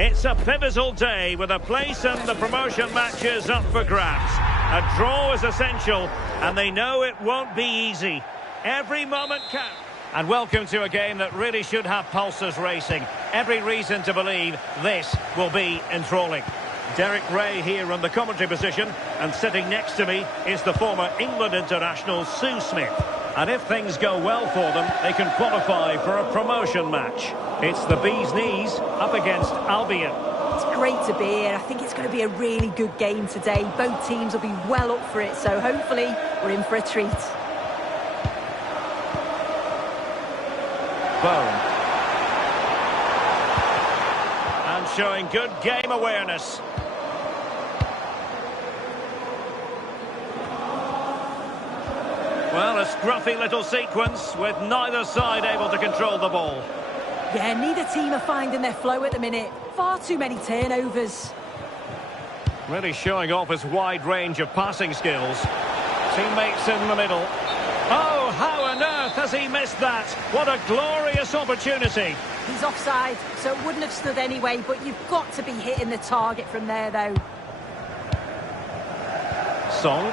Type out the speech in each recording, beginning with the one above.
It's a pivotal day with a place and the promotion matches up for grabs. A draw is essential, and they know it won't be easy. Every moment counts. And welcome to a game that really should have pulses racing. Every reason to believe this will be enthralling. Derek Ray here on the commentary position, and sitting next to me is the former England international Sue Smith. And if things go well for them, they can qualify for a promotion match. It's the Bees Knees up against Albion. It's great to be here. I think it's going to be a really good game today. Both teams will be well up for it, so hopefully we're in for a treat. Bone. And showing good game awareness. Well, a scruffy little sequence with neither side able to control the ball. Yeah, neither team are finding their flow at the minute. Far too many turnovers. Really showing off his wide range of passing skills. Teammates in the middle. Oh, how on earth has he missed that? What a glorious opportunity. He's offside, so it wouldn't have stood anyway, but you've got to be hitting the target from there, though. Song.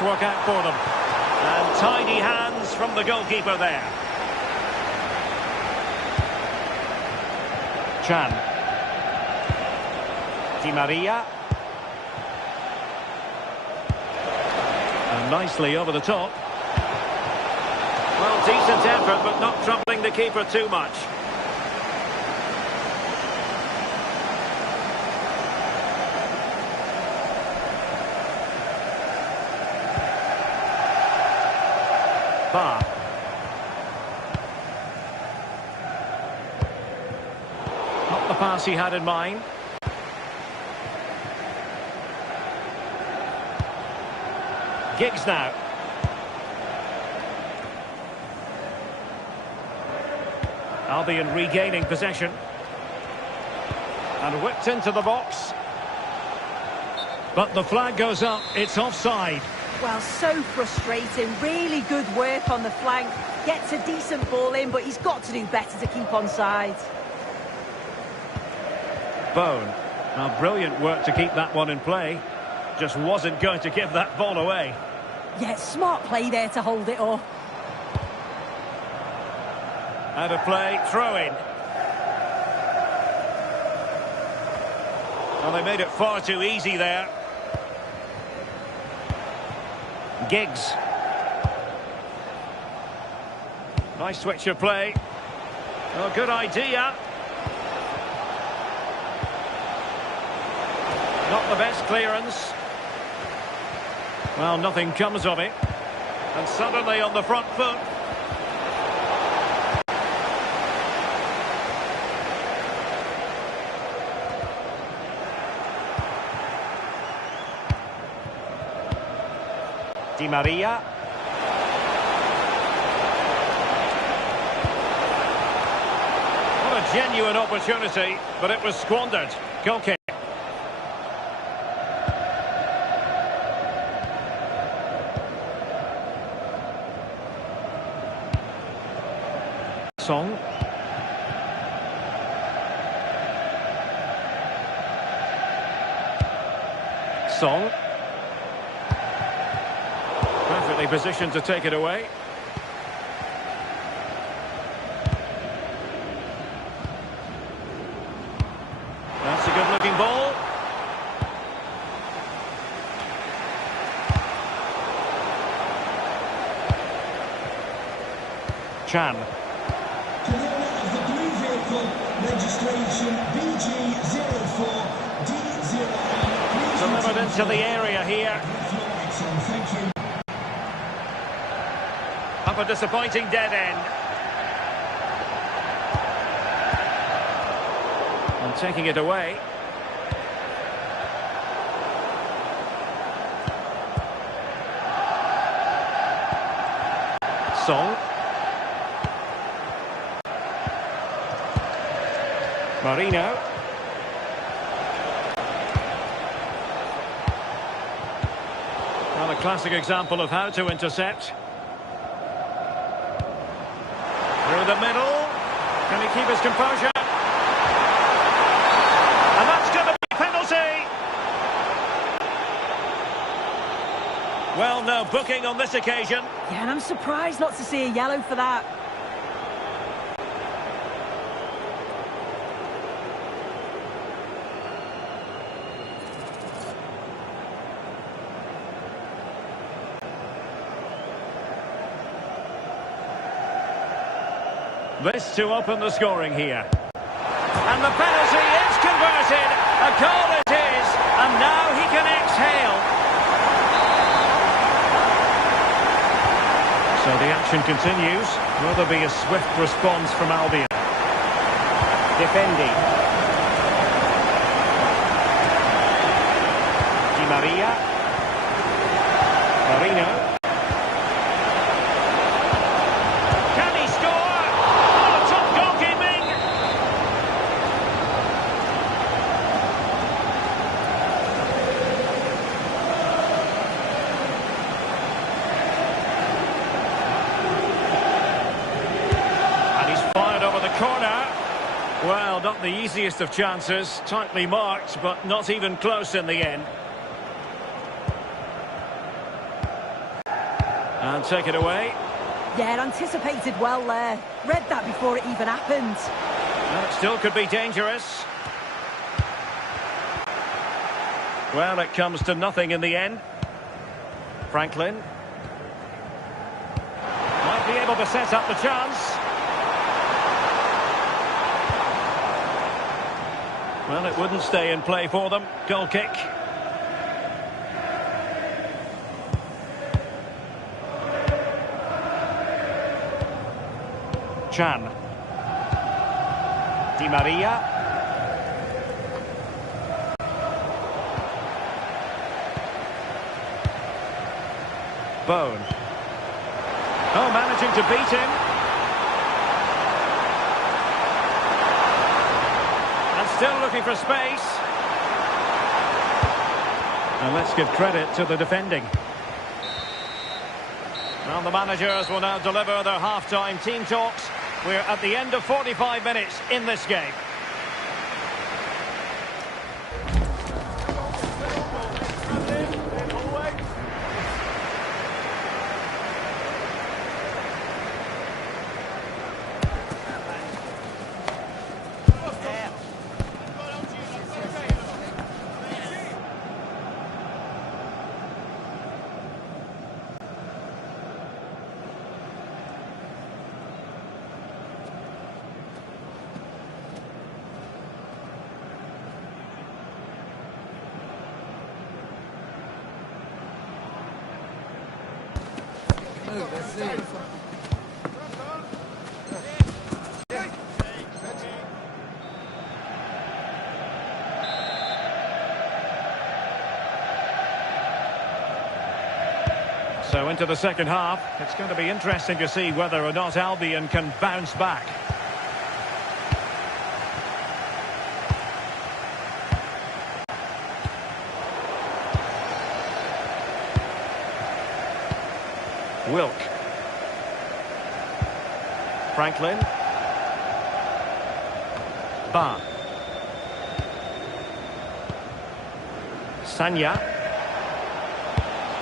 Work out for them, and tidy hands from the goalkeeper there. Chan. Di Maria, and nicely over the top. Well, decent effort, but not troubling the keeper too much. Bar. Not the pass he had in mind. Giggs now. Albion regaining possession. And whipped into the box. But the flag goes up, it's offside. Well, so frustrating. Really good work on the flank. Gets a decent ball in, but he's got to do better to keep on side. Bone. Now, brilliant work to keep that one in play. Just wasn't going to give that ball away. Yeah, smart play there to hold it up. Out of play, throw in. Well, they made it far too easy there. Giggs. Nice switch of play. Oh, good idea. Not the best clearance. Well, nothing comes of it. And suddenly on the front foot. Di Maria. What a genuine opportunity, but it was squandered. Goal kick. Song. Song. Perfectly positioned to take it away. That's a good-looking ball. Chan. Of the blue vehicle, registration BG04D0. Delivered into the area here. Thank you. Up a disappointing dead end. And taking it away. Song. Marino. Well, a classic example of how to intercept. Through the middle. Can he keep his composure? And that's going to be a penalty. Well, no booking on this occasion. Yeah, and I'm surprised not to see a yellow for that. This to open the scoring here. And the penalty is converted. A goal it is. And now he can exhale. So the action continues. Will there be a swift response from Albion? Defendi. Di Maria. Marino. Corner. Well, not the easiest of chances. Tightly marked, but not even close in the end. And take it away. Yeah, anticipated well there. Read that before it even happened. And it still could be dangerous. Well, it comes to nothing in the end. Franklin. Might be able to set up the chance. Well, it wouldn't stay in play for them. Goal kick. Chan. Di Maria. Bone. Oh, managing to beat him. Still looking for space. And let's give credit to the defending. Well, the managers will now deliver their half-time team talks. We're at the end of 45 minutes in this game. So into the second half, it's going to be interesting to see whether or not Albion can bounce back. Wilk. Franklin. Ba. Sanya.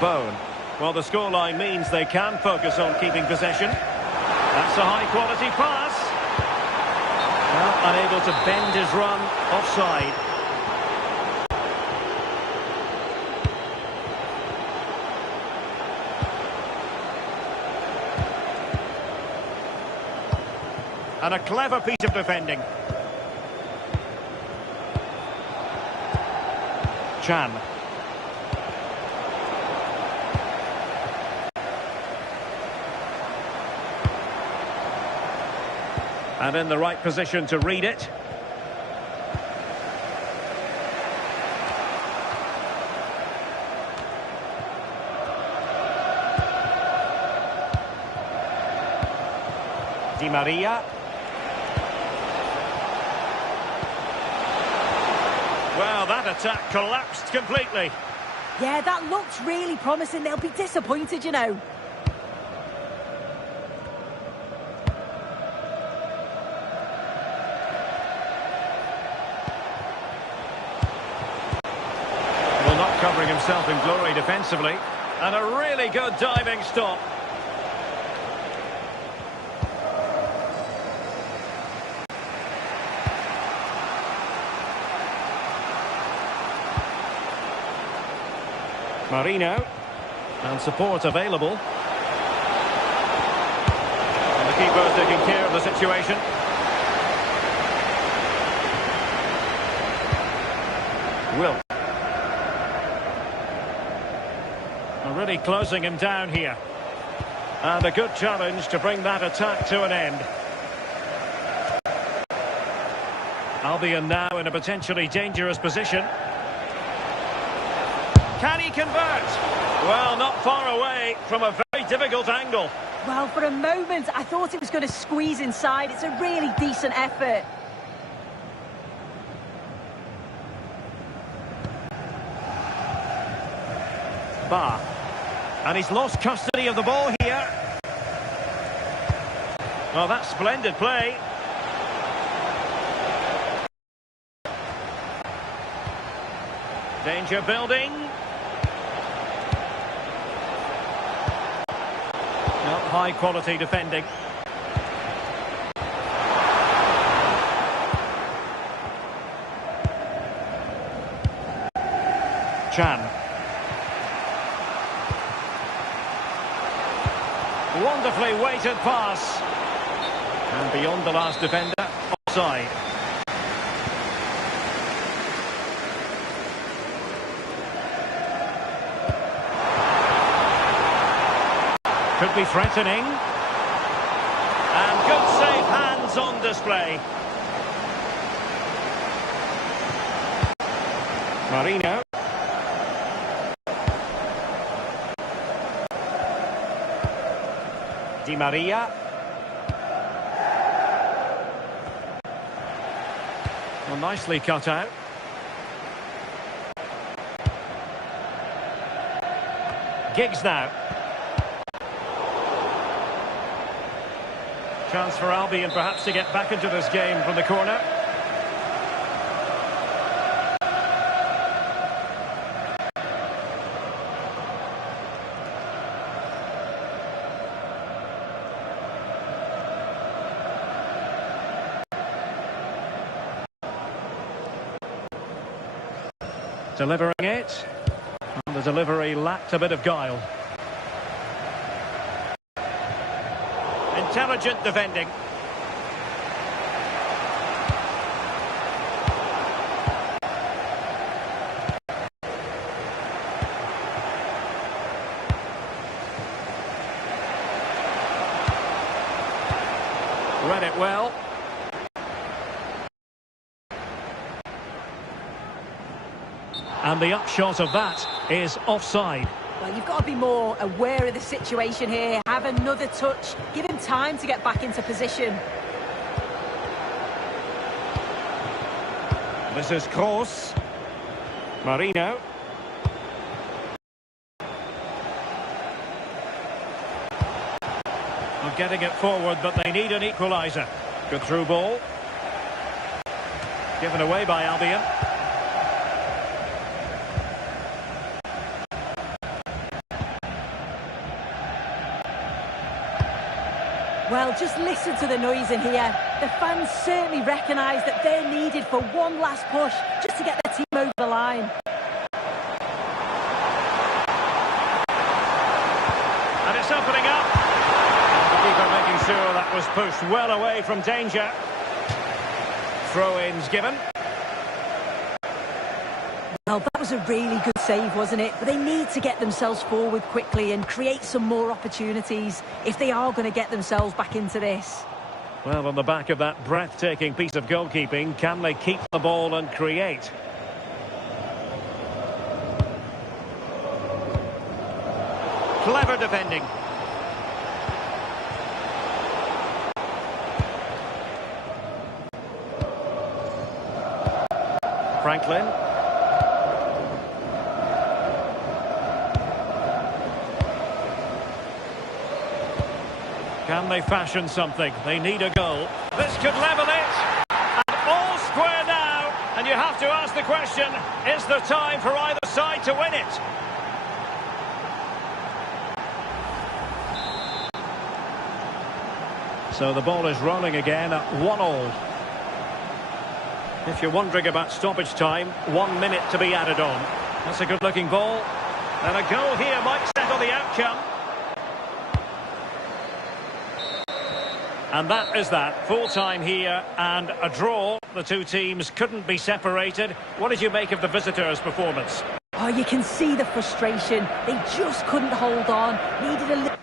Bone. Well, the scoreline means they can focus on keeping possession. That's a high-quality pass. Well, unable to bend his run offside. And a clever piece of defending. Chan. And in the right position to read it. Di Maria. Well, that attack collapsed completely. Yeah, that looked really promising. They'll be disappointed, you know. himself in glory defensively. And a really good diving stop. Marino. And support available. And the keeper taking care of the situation. Will. Already closing him down here. And a good challenge to bring that attack to an end. Albion now in a potentially dangerous position. Can he convert? Well, not far away from a very difficult angle. Well, for a moment, I thought it was going to squeeze inside. It's a really decent effort. Bar. And he's lost custody of the ball here. Well, that's splendid play. Danger building. Not high quality defending. Chan. Wonderfully weighted pass. And beyond the last defender, offside. Could be threatening. And good safe hands on display. Marino. Di Maria. Well, nicely cut out. Giggs now. Chance for Albion perhaps to get back into this game from the corner. Delivering it. And the delivery lacked a bit of guile. Intelligent defending. Read it well. And the upshot of that is offside. Well, you've got to be more aware of the situation here. Have another touch. Give him time to get back into position. This is Kroos. Marino. Not getting it forward, but they need an equaliser. Good through ball. Given away by Albion. Well, just listen to the noise in here. The fans certainly recognise that they're needed for one last push just to get their team over the line. And it's opening up. The keeper making sure that was pushed well away from danger. Throw-ins given. Well, that was a really good save, wasn't it? But they need to get themselves forward quickly and create some more opportunities if they are going to get themselves back into this. Well, on the back of that breathtaking piece of goalkeeping, can they keep the ball and create? Clever defending. Franklin. Can they fashion something? They need a goal. This could level it. And all square now. And you have to ask the question, is there time for either side to win it. So the ball is rolling again at 1-1. If you're wondering about stoppage time, 1 minute to be added on. That's a good-looking ball. And a goal here might settle the outcome. And that is that. Full time here and a draw. The two teams couldn't be separated. What did you make of the visitors' performance? Oh, you can see the frustration. They just couldn't hold on. Needed a little...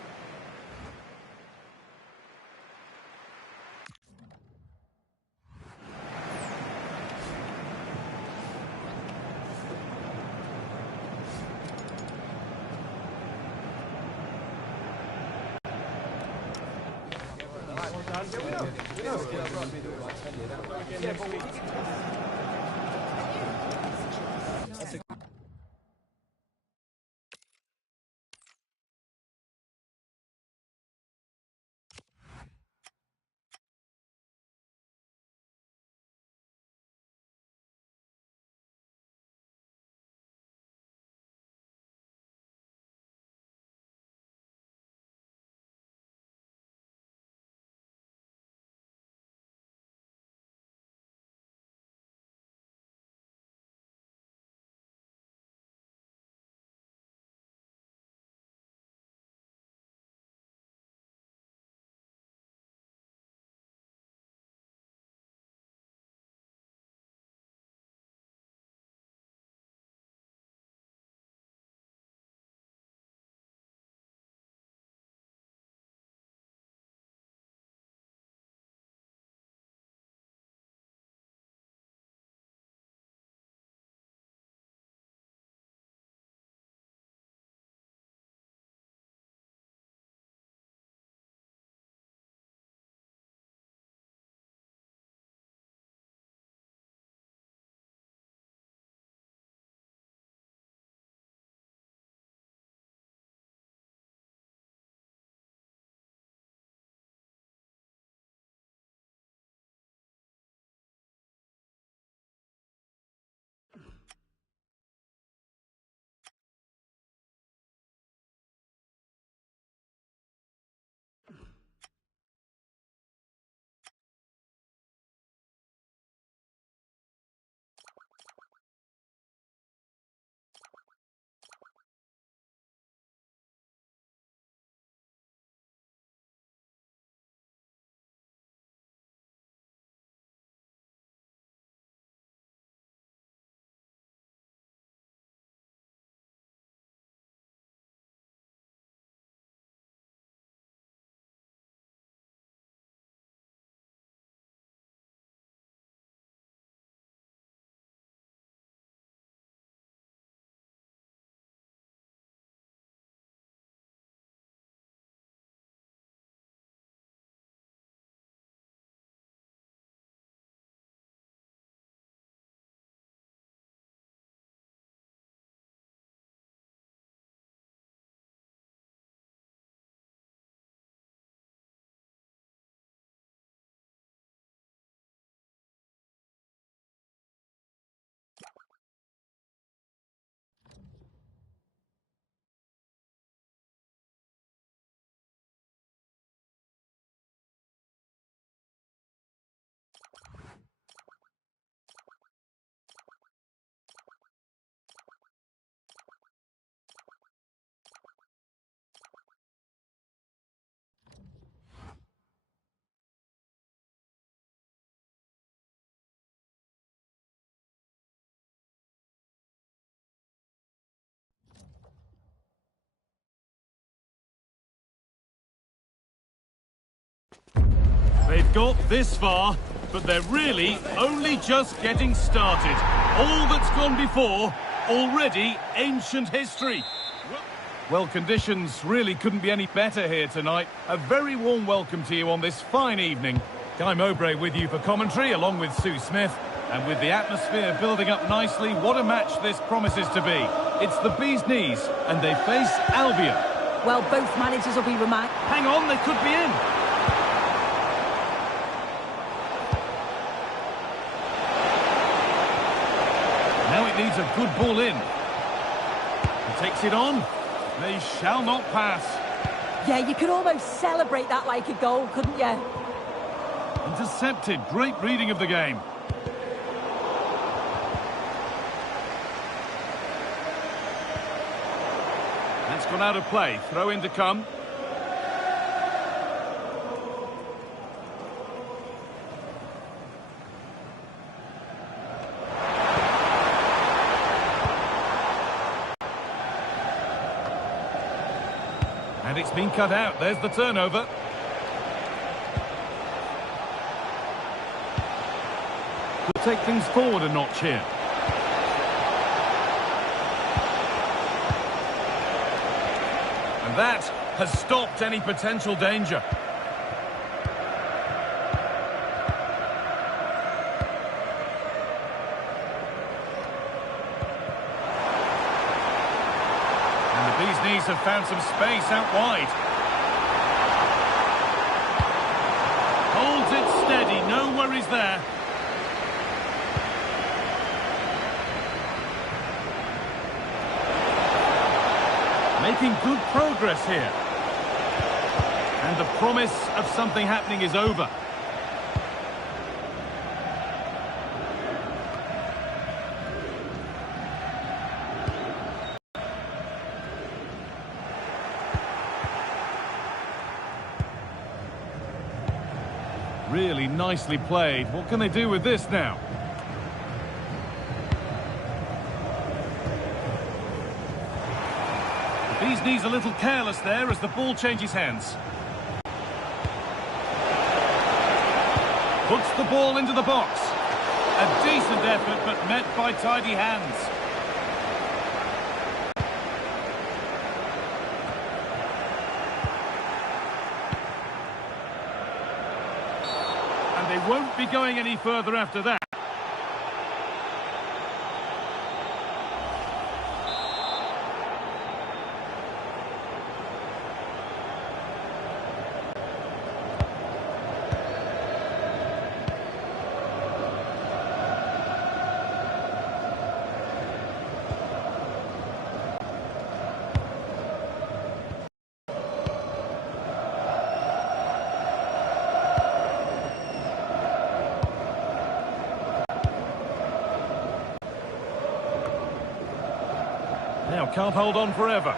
They've got this far, but they're really only just getting started. All that's gone before, already ancient history. Well, conditions really couldn't be any better here tonight. A very warm welcome to you on this fine evening. Guy Mowbray with you for commentary, along with Sue Smith. And with the atmosphere building up nicely, what a match this promises to be. It's the bee's knees, and they face Albion. Well, both managers will be reminded. Hang on, they could be in. Now it needs a good ball in. Takes it on. They shall not pass. Yeah, you could almost celebrate that like a goal, couldn't you? Intercepted. Great reading of the game. That's gone out of play. Throw in to come. And it's been cut out. There's the turnover. Could take things forward a notch here. And that has stopped any potential danger. These knees have found some space out wide. Holds it steady, no worries there. Making good progress here. And the promise of something happening is over. Really nicely played. What can they do with this now? These knees a little careless there as the ball changes hands. Puts the ball into the box. A decent effort, but met by tidy hands. And they won't be going any further after that. Now, can't hold on forever.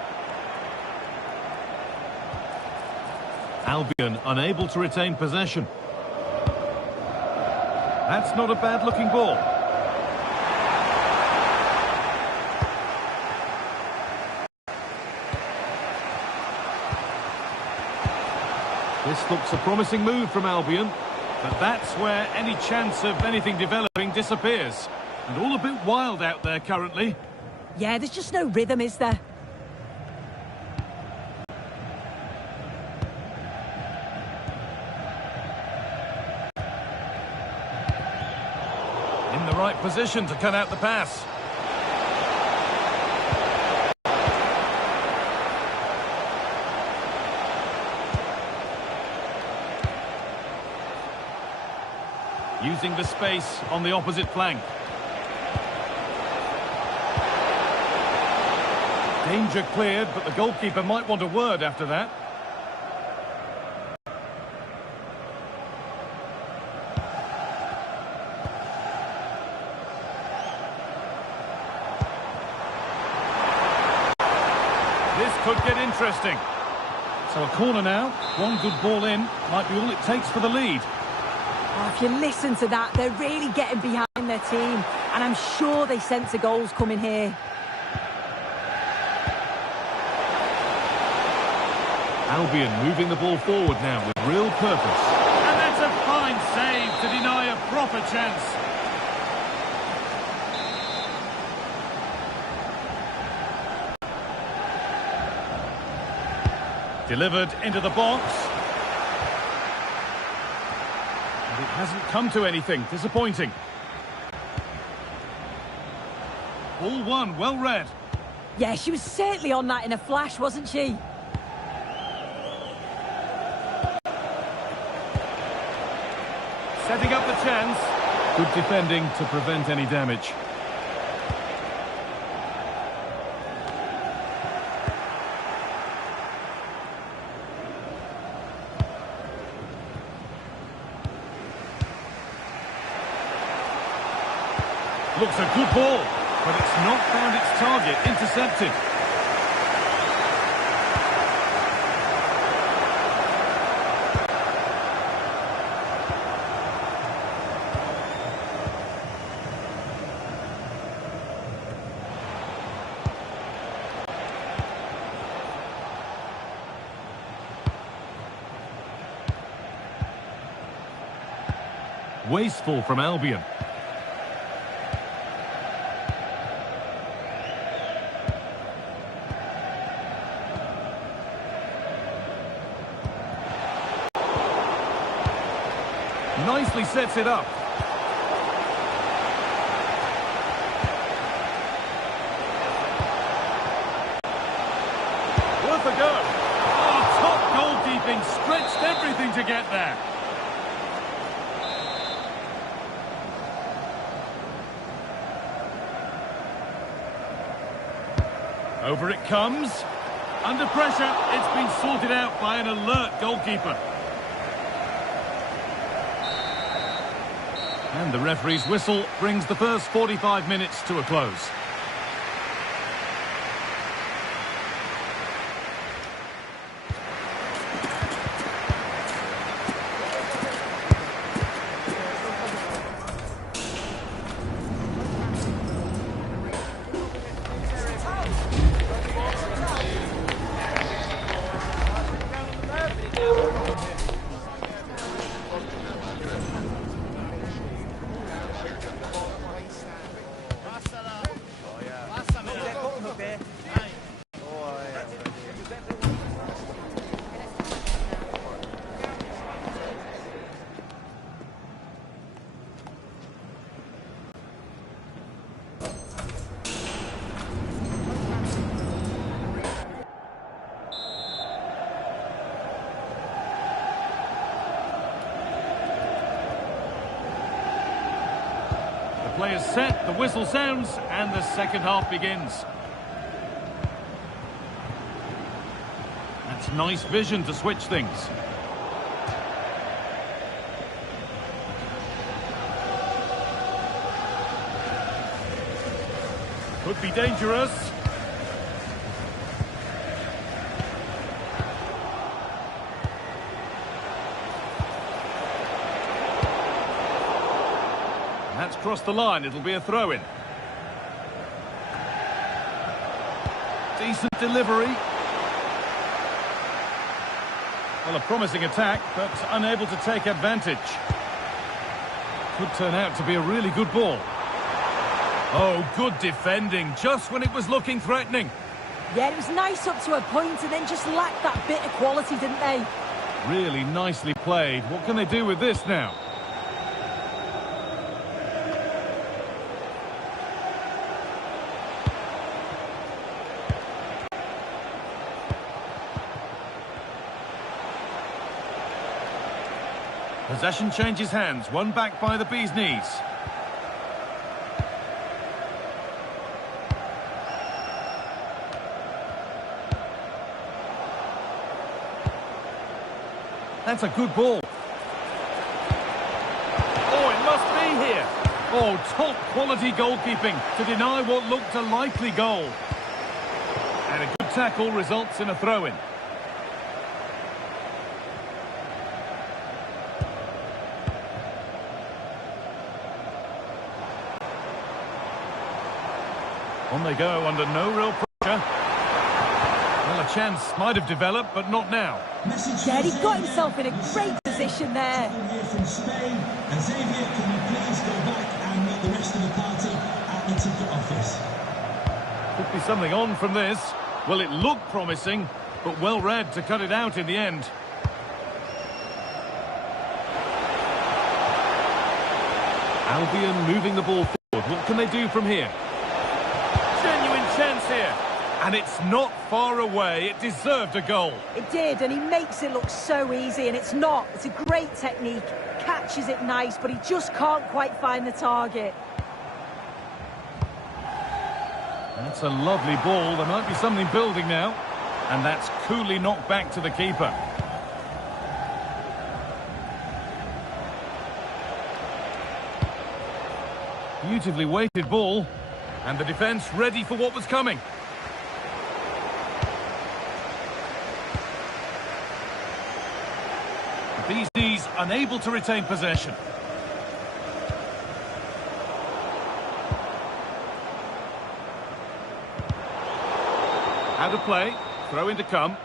Albion unable to retain possession. That's not a bad-looking ball. This looks a promising move from Albion, but that's where any chance of anything developing disappears. And all a bit wild out there currently. Yeah, there's just no rhythm, is there? In the right position to cut out the pass. Using the space on the opposite flank. Danger cleared, but the goalkeeper might want a word after that. This could get interesting. So a corner now, one good ball in, might be all it takes for the lead. Oh, if you listen to that, they're really getting behind their team, and I'm sure they sense a goal's coming here. Albion moving the ball forward now with real purpose. And that's a fine save to deny a proper chance. Delivered into the box. And it hasn't come to anything. Disappointing. Ball one, well read. Yeah, she was certainly on that in a flash, wasn't she? Setting up the chance. Good defending to prevent any damage. Looks a good ball, but it's not found its target. Intercepted. Wasteful from Albion. Nicely sets it up. Worth a go. Oh, top goalkeeping, stretched everything to get there. Over it comes. Under pressure, it's been sorted out by an alert goalkeeper. And the referee's whistle brings the first 45 minutes to a close. Players set, the whistle sounds, and the second half begins. That's nice vision to switch things. Could be dangerous. That's crossed the line, it'll be a throw-in. Decent delivery. Well, a promising attack, but unable to take advantage. Could turn out to be a really good ball. Oh, good defending, just when it was looking threatening. Yeah, it was nice up to a point and then just lacked that bit of quality, didn't they? Really nicely played. What can they do with this now? Possession changes hands, one back by the bee's knees. That's a good ball. Oh, it must be here. Oh, top quality goalkeeping to deny what looked a likely goal. And a good tackle results in a throw-in. On they go under no real pressure. Well, a chance might have developed, but not now. Yeah, he got himself in a great position there. From Spain, and Xavier, can you please go back and meet the rest of the party at the ticket office? Could be something on from this. Well, it looked promising, but well read to cut it out in the end. Albion moving the ball forward. What can they do from here? Genuine chance here. And it's not far away. It deserved a goal. It did, and he makes it look so easy, and it's not. It's a great technique. Catches it nice, but he just can't quite find the target. That's a lovely ball. There might be something building now. And that's coolly knocked back to the keeper. Beautifully weighted ball. And the defence ready for what was coming. BC's unable to retain possession. Out of play. Throw in to come.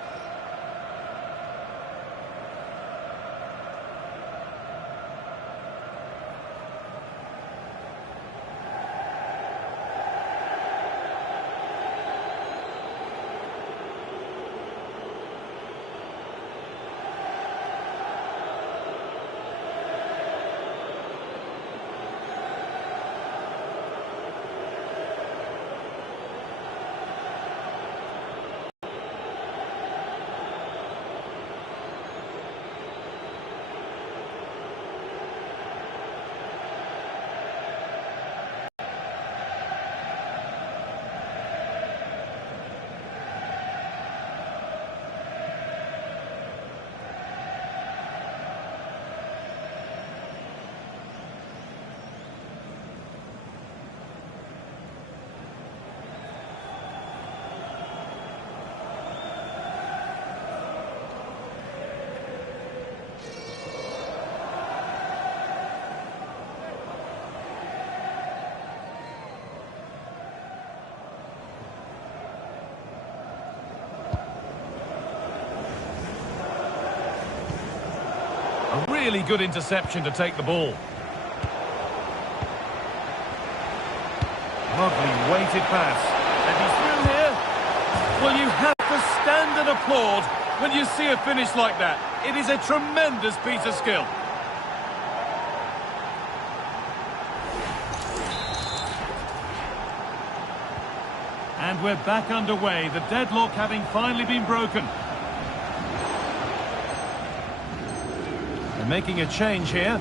A really good interception to take the ball. Lovely weighted pass. And he's through here. Well, you have to stand and applaud when you see a finish like that. It is a tremendous piece of skill. And we're back underway, the deadlock having finally been broken. They're making a change here.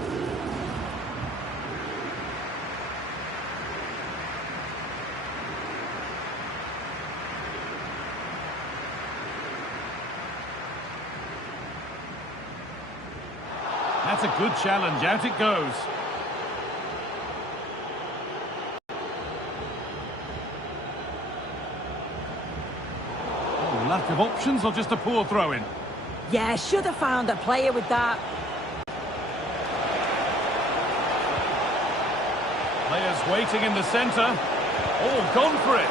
That's a good challenge, out it goes. Oh, lack of options or just a poor throw-in? Yeah, should have found a player with that. Players waiting in the centre. Oh, gone for it.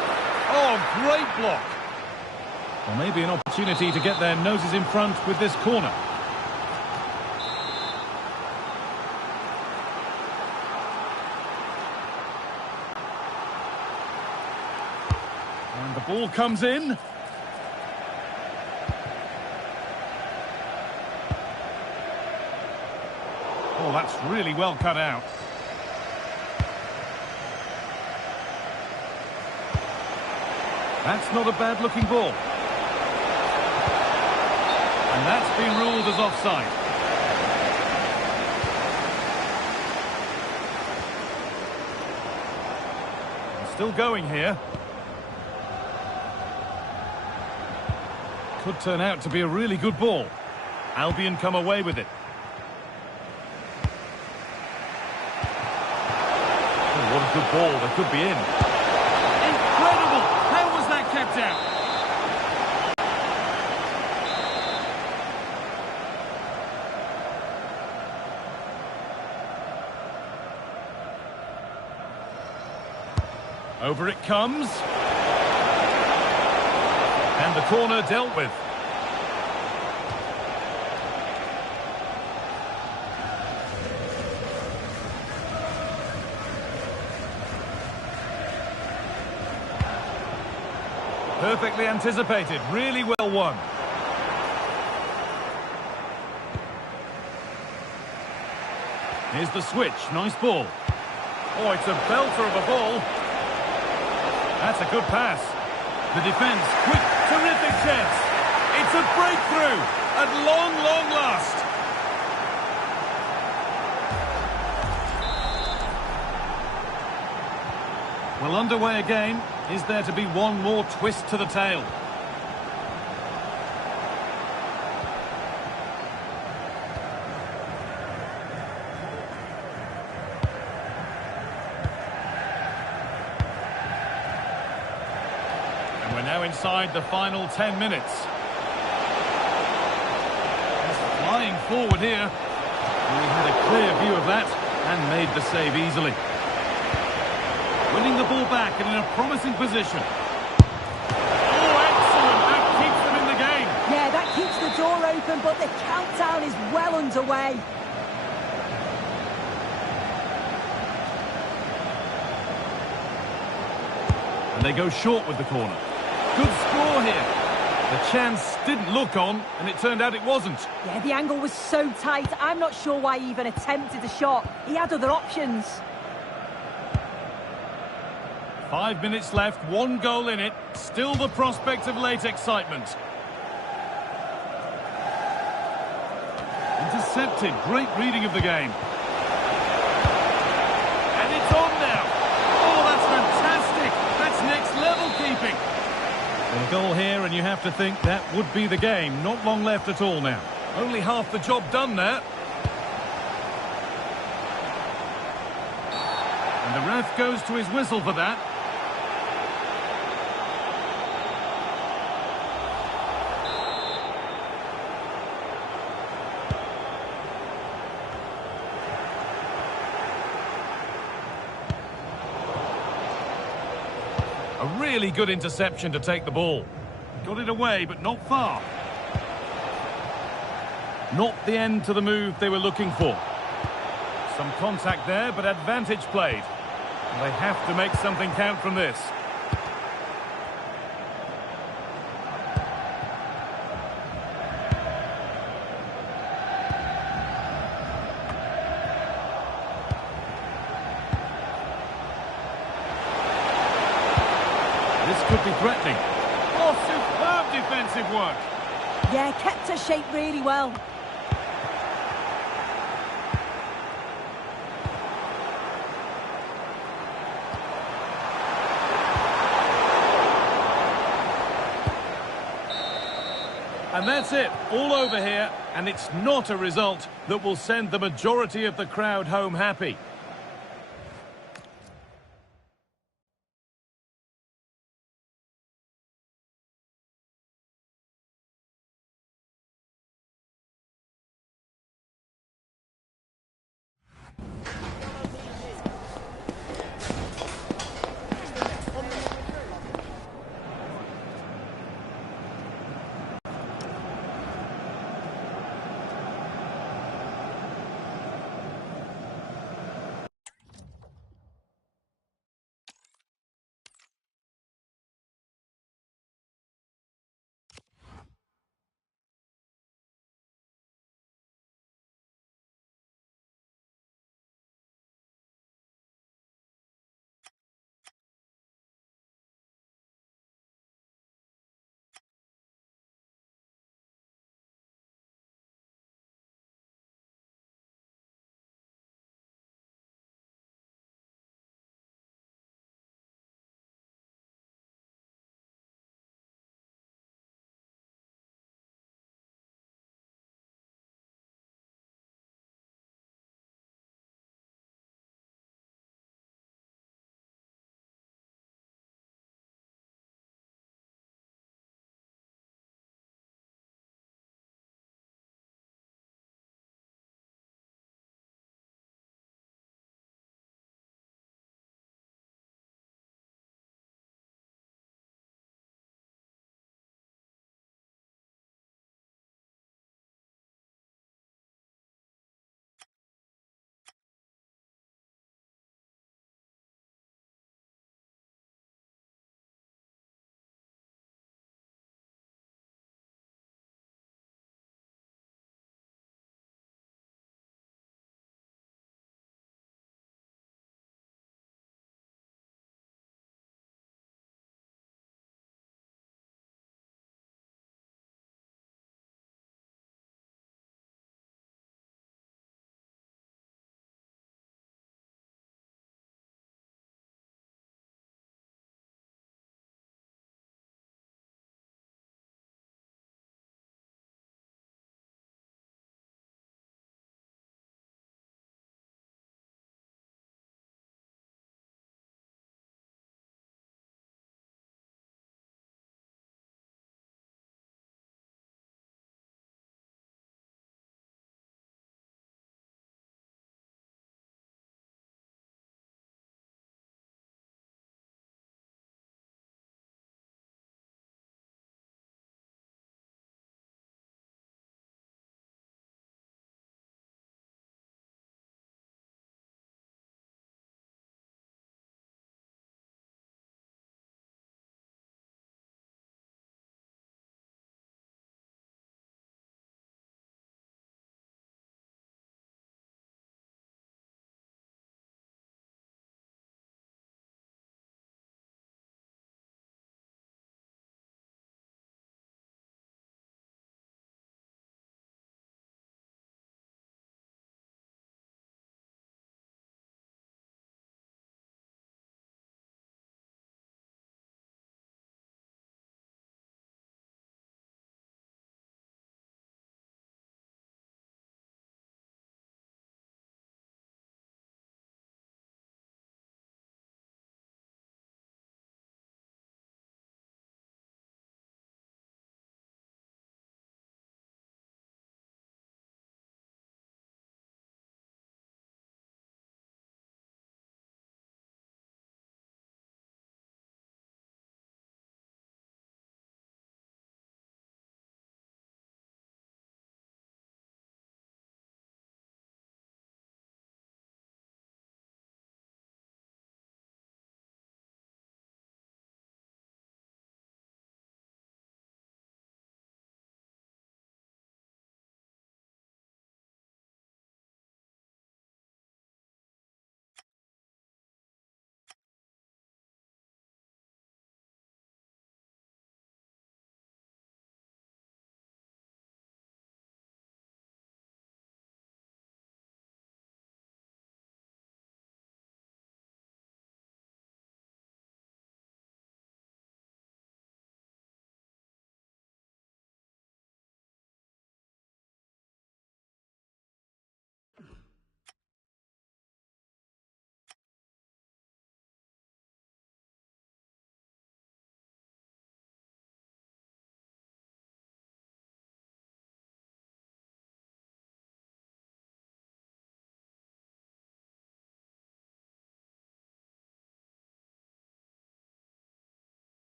Oh, great block. Well, maybe an opportunity to get their noses in front with this corner. And the ball comes in. Oh, that's really well cut out. That's not a bad-looking ball. And that's been ruled as offside. Still going here. Could turn out to be a really good ball. Albion come away with it. Oh, what a good ball. They could be in. Incredible! How was that kept out? Over it comes. And the corner dealt with. Perfectly anticipated, really well won. Here's the switch, nice ball. Oh, it's a belter of a ball. That's a good pass. The defence, quick, terrific chance. It's a breakthrough at long, long last. Well, underway again. Is there to be one more twist to the tale? now inside the final 10 minutes. He's flying forward here. He had a clear view of that and made the save easily. Winning the ball back and in a promising position. Oh, excellent! That keeps them in the game. Yeah, that keeps the door open, but the countdown is well underway. And they go short with the corner. Good score here. The chance didn't look on, and it turned out it wasn't. Yeah, the angle was so tight. I'm not sure why he even attempted a shot. He had other options. 5 minutes left, 1 goal in it. Still the prospect of late excitement. Intercepted. Great reading of the game. And it's on now. Oh, that's fantastic. That's next level keeping. Well, a goal here, and you have to think that would be the game. Not long left at all now. Only half the job done there. And the ref goes to his whistle for that. A really good interception to take the ball. Got it away, but not far. Not the end to the move they were looking for. Some contact there, but advantage played. And they have to make something count from this. This could be threatening. Oh, superb defensive work. Yeah, kept her shape really well. And that's it, all over here, and it's not a result that will send the majority of the crowd home happy.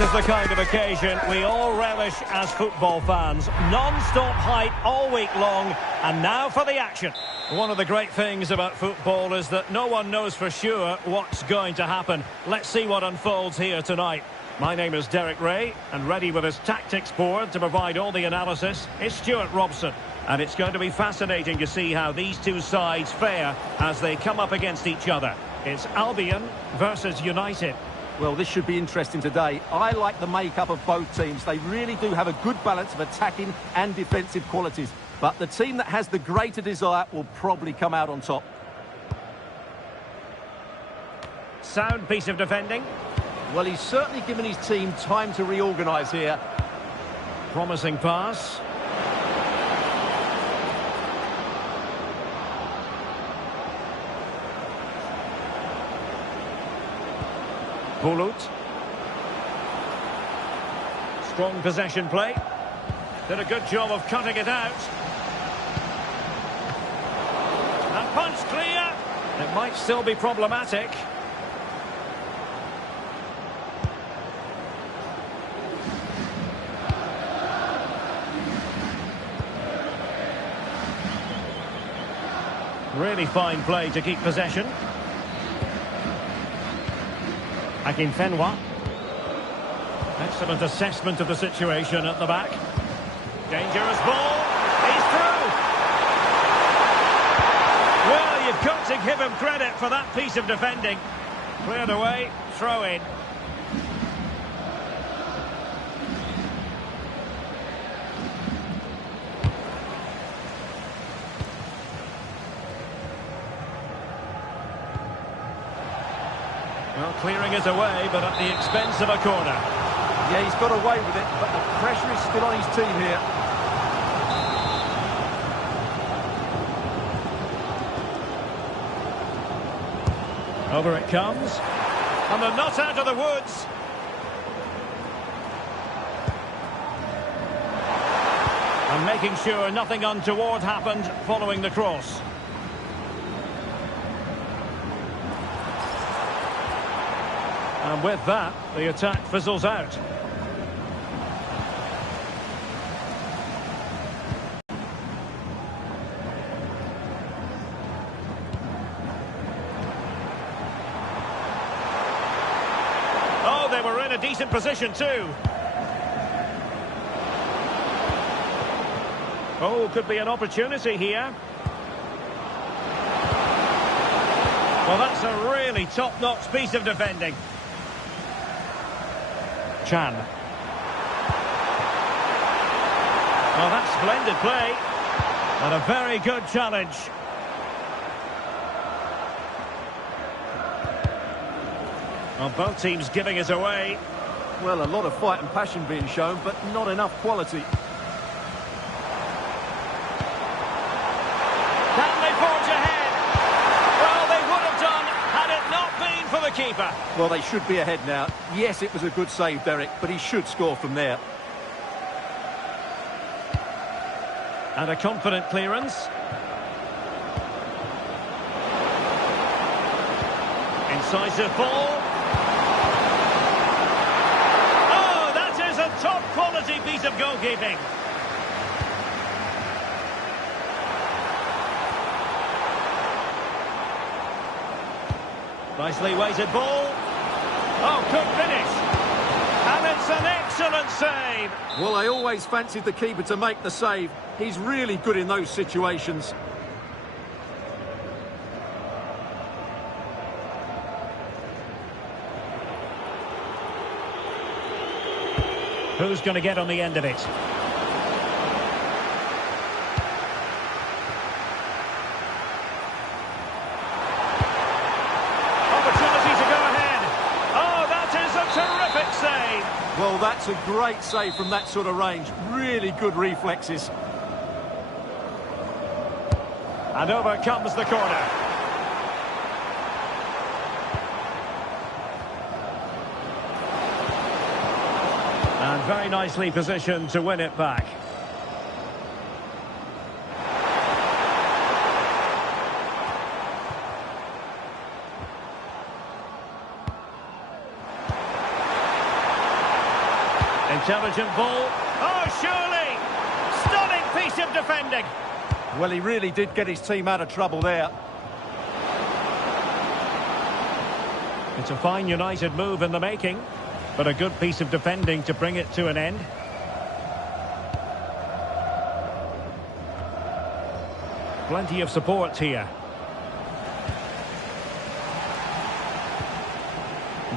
This is the kind of occasion we all relish as football fans. Non-stop hype all week long, and now for the action. One of the great things about football is that no one knows for sure what's going to happen. Let's see what unfolds here tonight. My name is Derek Ray, and ready with his tactics board to provide all the analysis is Stuart Robson. And it's going to be fascinating to see how these two sides fare as they come up against each other. It's Albion versus United. Well, this should be interesting today. I like the makeup of both teams. They really do have a good balance of attacking and defensive qualities. But the team that has the greater desire will probably come out on top. Sound piece of defending. Well, he's certainly given his team time to reorganise here. Promising pass. Bulut. Strong possession play. Did a good job of cutting it out. And punch clear. It might still be problematic. Really fine play to keep possession. Akinfenwa. Excellent assessment of the situation at the back. Dangerous ball. He's through. Well, you've got to give him credit for that piece of defending. Cleared away. Throw in. Well, clearing it away, but at the expense of a corner. Yeah, he's got away with it, but the pressure is still on his team here. Over it comes. And they're not out of the woods. And making sure nothing untoward happened following the cross. And with that, the attack fizzles out. Oh, they were in a decent position too. Oh, could be an opportunity here. Well, that's a really top-notch piece of defending. Chan. Well, that's splendid play. And a very good challenge. Well, both teams giving it away. Well, a lot of fight and passion being shown, but not enough quality. Can they forge ahead? Well, they would have done had it not been for the keeper. Well, they should be ahead now. Yes, it was a good save, Derek, but he should score from there. And a confident clearance. Incisive ball. Oh, that is a top-quality piece of goalkeeping. Nicely weighted ball. Oh, good finish. And it's an excellent save. Well, I always fancied the keeper to make the save. He's really good in those situations. Who's going to get on the end of it? Well, that's a great save from that sort of range. Really good reflexes. And over comes the corner. And very nicely positioned to win it back. Intelligent ball. Oh, surely! Stunning piece of defending. Well, he really did get his team out of trouble there. It's a fine United move in the making, but a good piece of defending to bring it to an end. Plenty of support here.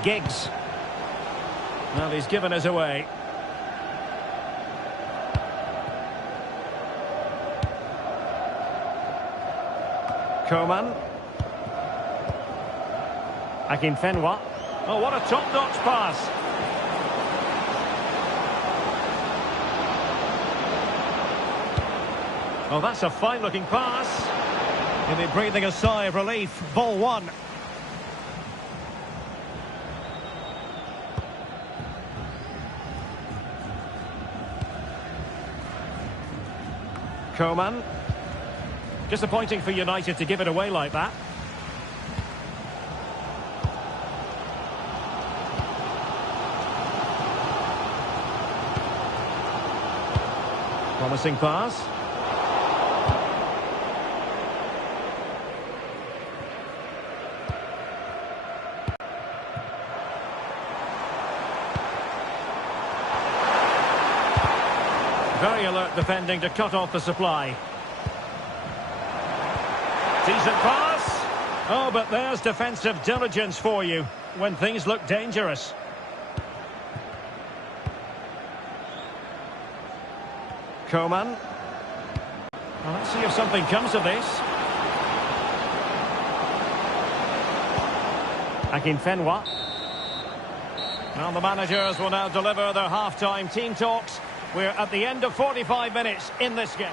Giggs. Well, he's given us away. Coman. Akinfenwa. Oh, what a top-notch pass. Oh, that's a fine-looking pass. He'll be breathing a sigh of relief. Ball one. Coman. Disappointing for United to give it away like that. Promising pass. Very alert defending to cut off the supply. Decent pass. Oh, but there's defensive diligence for you when things look dangerous. Coman. Well, let's see if something comes of this. Akinfenwa. Well, the managers will now deliver their half-time team talks. We're at the end of 45 minutes in this game.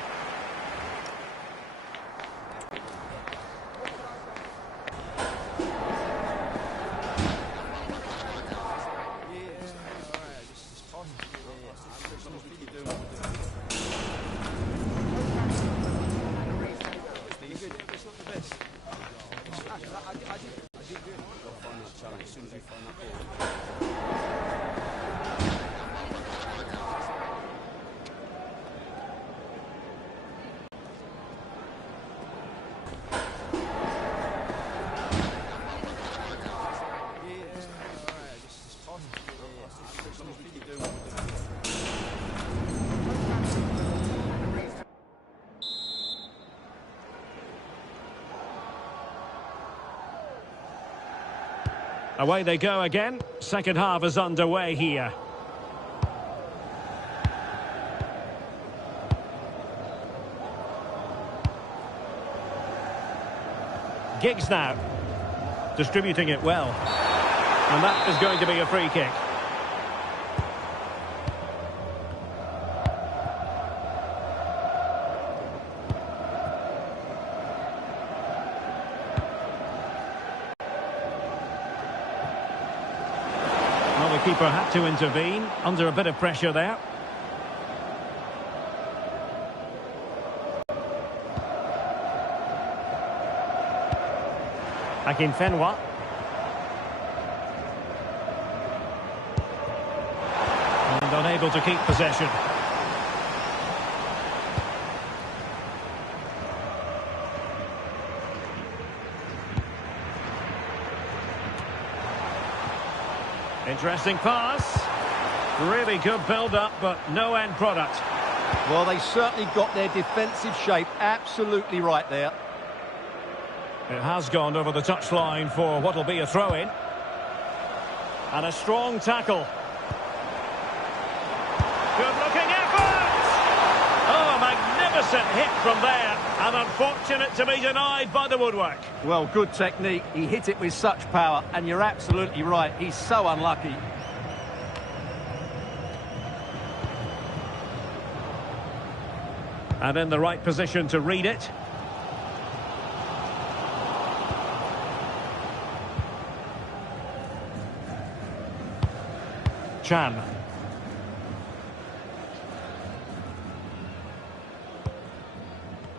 Away they go again. Second half is underway here. Giggs now. Distributing it well. And that is going to be a free kick. Well, the keeper had to intervene under a bit of pressure there. Akinfenwa. And unable to keep possession. Interesting pass. Really good build-up, but no end product. Well, they certainly got their defensive shape absolutely right there. It has gone over the touchline for what will be a throw-in. And a strong tackle. Good-looking effort! Oh, a magnificent hit from there. And unfortunate to be denied by the woodwork. Well, good technique. He hit it with such power, and you're absolutely right. He's so unlucky. And in the right position to read it. Chan.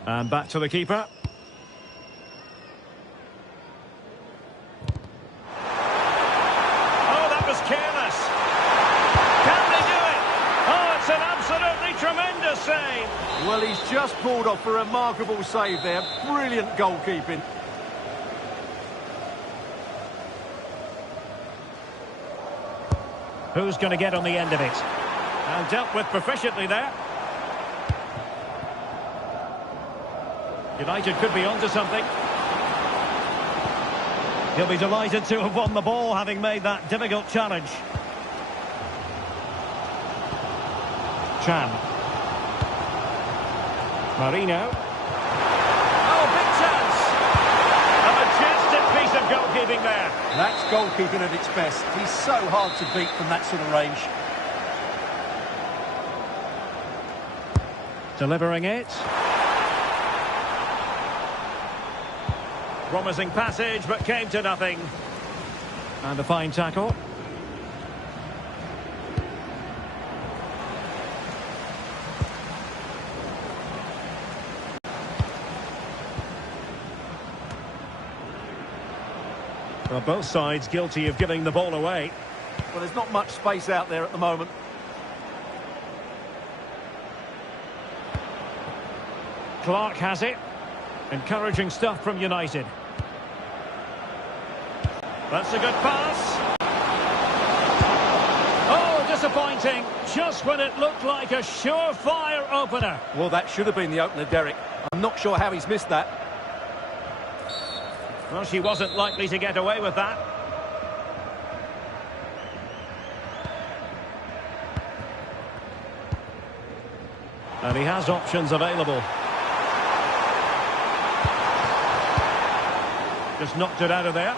And back to the keeper. Oh, that was careless. Can they do it? Well, he's just pulled off a remarkable save there. Brilliant goalkeeping. Who's going to get on the end of it? And dealt with proficiently there. United could be onto something. He'll be delighted to have won the ball, having made that difficult challenge. Chan. Marino. Oh, big chance! A majestic piece of goalkeeping there. That's goalkeeping at its best. He's so hard to beat from that sort of range. Delivering it. Promising passage, but came to nothing. And a fine tackle. Well, both sides guilty of giving the ball away. Well, there's not much space out there at the moment. Clark has it. Encouraging stuff from United. That's a good pass. Oh, disappointing. Just when it looked like a surefire opener. Well, that should have been the opener, Derek. I'm not sure how he's missed that. Well, she wasn't likely to get away with that. And he has options available. Just knocked it out of there.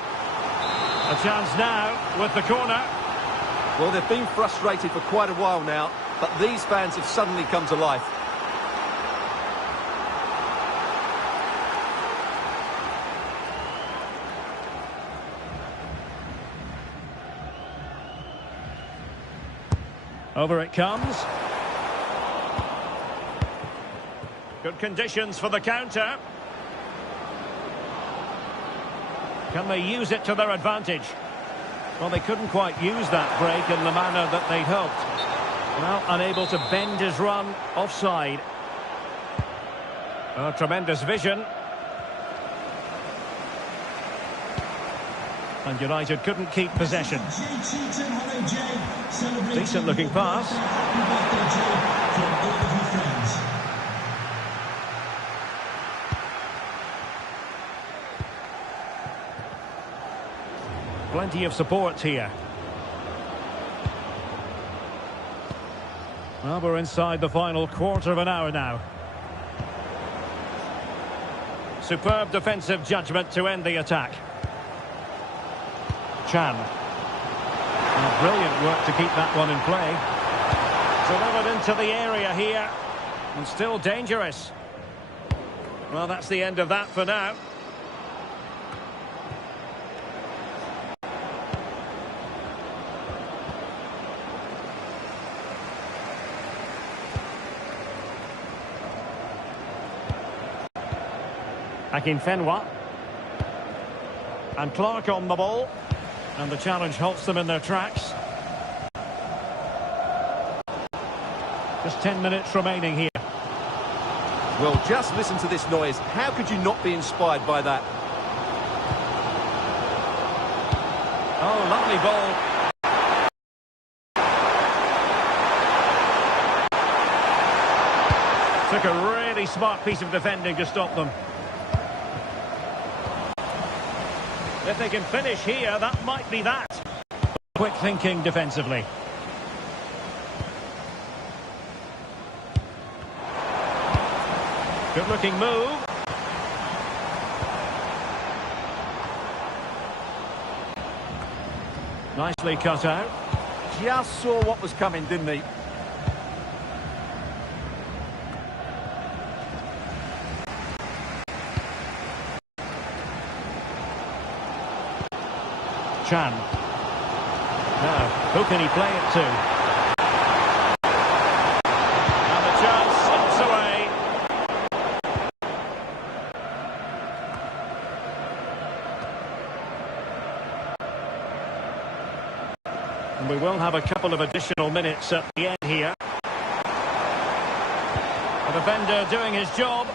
A chance now with the corner. Well, they've been frustrated for quite a while now, but these fans have suddenly come to life. Over it comes. Good conditions for the counter. Can they use it to their advantage? Well, they couldn't quite use that break in the manner that they'd hoped. Well, unable to bend his run, offside. Oh, tremendous vision. And United couldn't keep possession. Decent looking pass. Plenty of support here. Well, we're inside the final quarter of an hour now. Superb defensive judgment to end the attack. Chan. And brilliant work to keep that one in play. Delivered into the area here. And still dangerous. Well, that's the end of that for now. Akinfenwa. And Clark on the ball. And the challenge halts them in their tracks. Just 10 minutes remaining here. Well, just listen to this noise. How could you not be inspired by that? Oh, lovely ball. Took a really smart piece of defending to stop them. If they can finish here, that might be that. Quick thinking defensively. Good looking move. Nicely cut out. Just saw what was coming, didn't he? Chan. Now, who can he play it to? And the chance slips away. And we will have a couple of additional minutes at the end here. defender doing his job.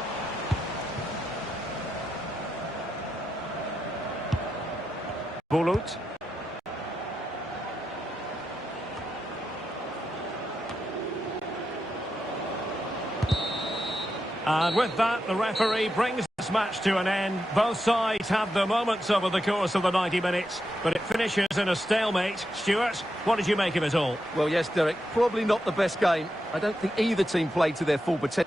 Bulut. And with that, the referee brings this match to an end. Both sides have their moments over the course of the 90 minutes, but it finishes in a stalemate. Stuart, what did you make of it all? Well, yes, Derek, probably not the best game. I don't think either team played to their full potential.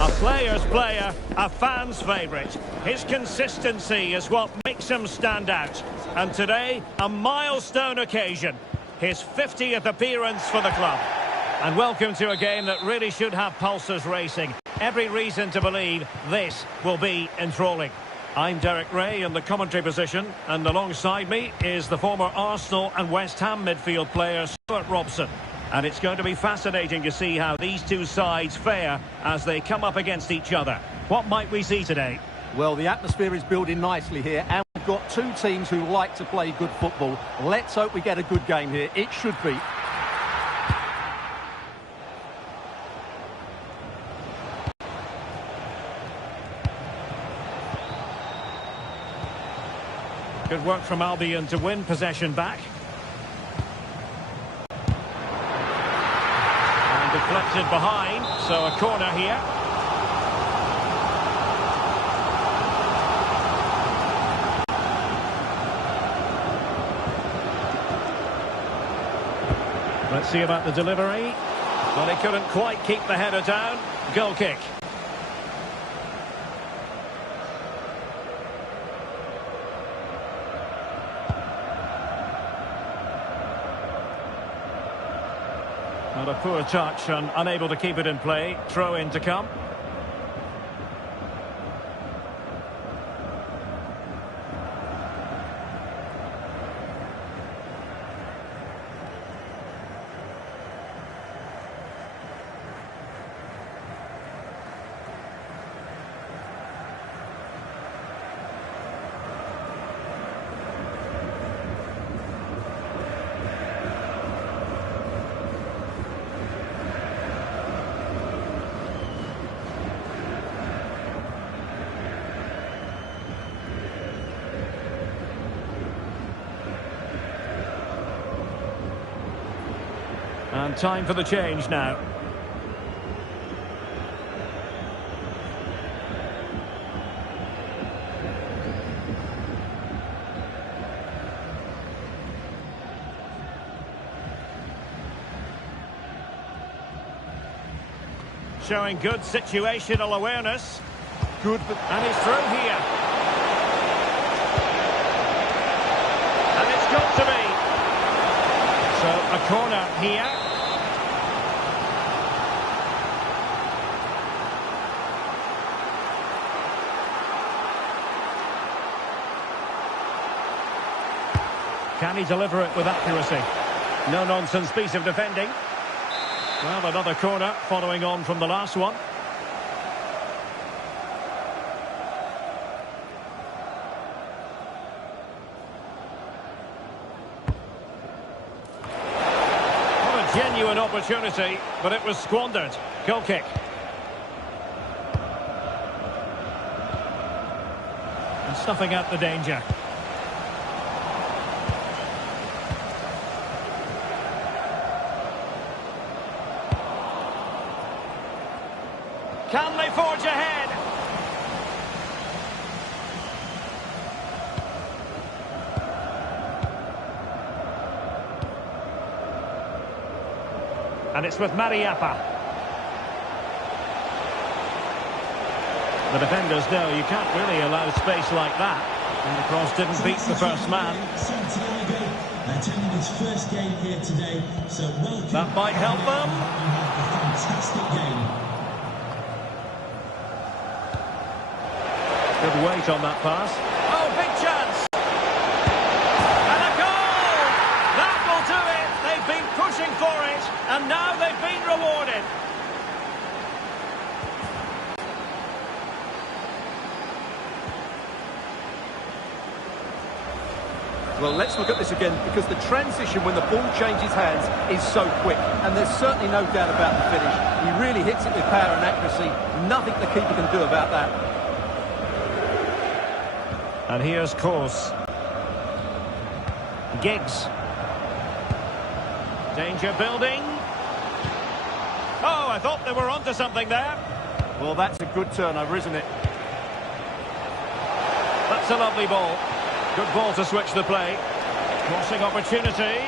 A player's player, a fan's favourite. His consistency is what makes him stand out. And today, a milestone occasion. His 50th appearance for the club. And welcome to a game that really should have pulses racing. Every reason to believe this will be enthralling. I'm Derek Ray in the commentary position, and alongside me is the former Arsenal and West Ham midfield player Stuart Robson. And it's going to be fascinating to see how these two sides fare as they come up against each other. What might we see today? Well, the atmosphere is building nicely here, and we've got two teams who like to play good football. Let's hope we get a good game here. It should be. Good work from Albion to win possession back. And deflected behind, so a corner here. Let's see about the delivery. Well, he couldn't quite keep the header down. Goal kick. Not a poor touch and unable to keep it in play. Throw in to come. And time for the change now. showing good situational awareness. Good, but... And he's through here. And it's got to be. So, a corner here. Can he deliver it with accuracy? No-nonsense piece of defending. Well, another corner following on from the last one. What a genuine opportunity, but it was squandered. Goal kick. And snuffing out the danger. Can they forge ahead? And it's with Mariappa. The defenders know you can't really allow space like that. And the cross didn't beat the first man. Santiago attending his first game here today, so welcome. That might help them. A fantastic game. Good weight on that pass. Oh, big chance! And a goal! That will do it! They've been pushing for it, and now they've been rewarded. Well, let's look at this again, because the transition when the ball changes hands is so quick, and there's certainly no doubt about the finish. He really hits it with power and accuracy. Nothing the keeper can do about that. And here's Kors. Giggs. Danger building. Oh, I thought they were onto something there. Well, that's a good turnover, isn't it? That's a lovely ball. Good ball to switch the play. Crossing opportunity.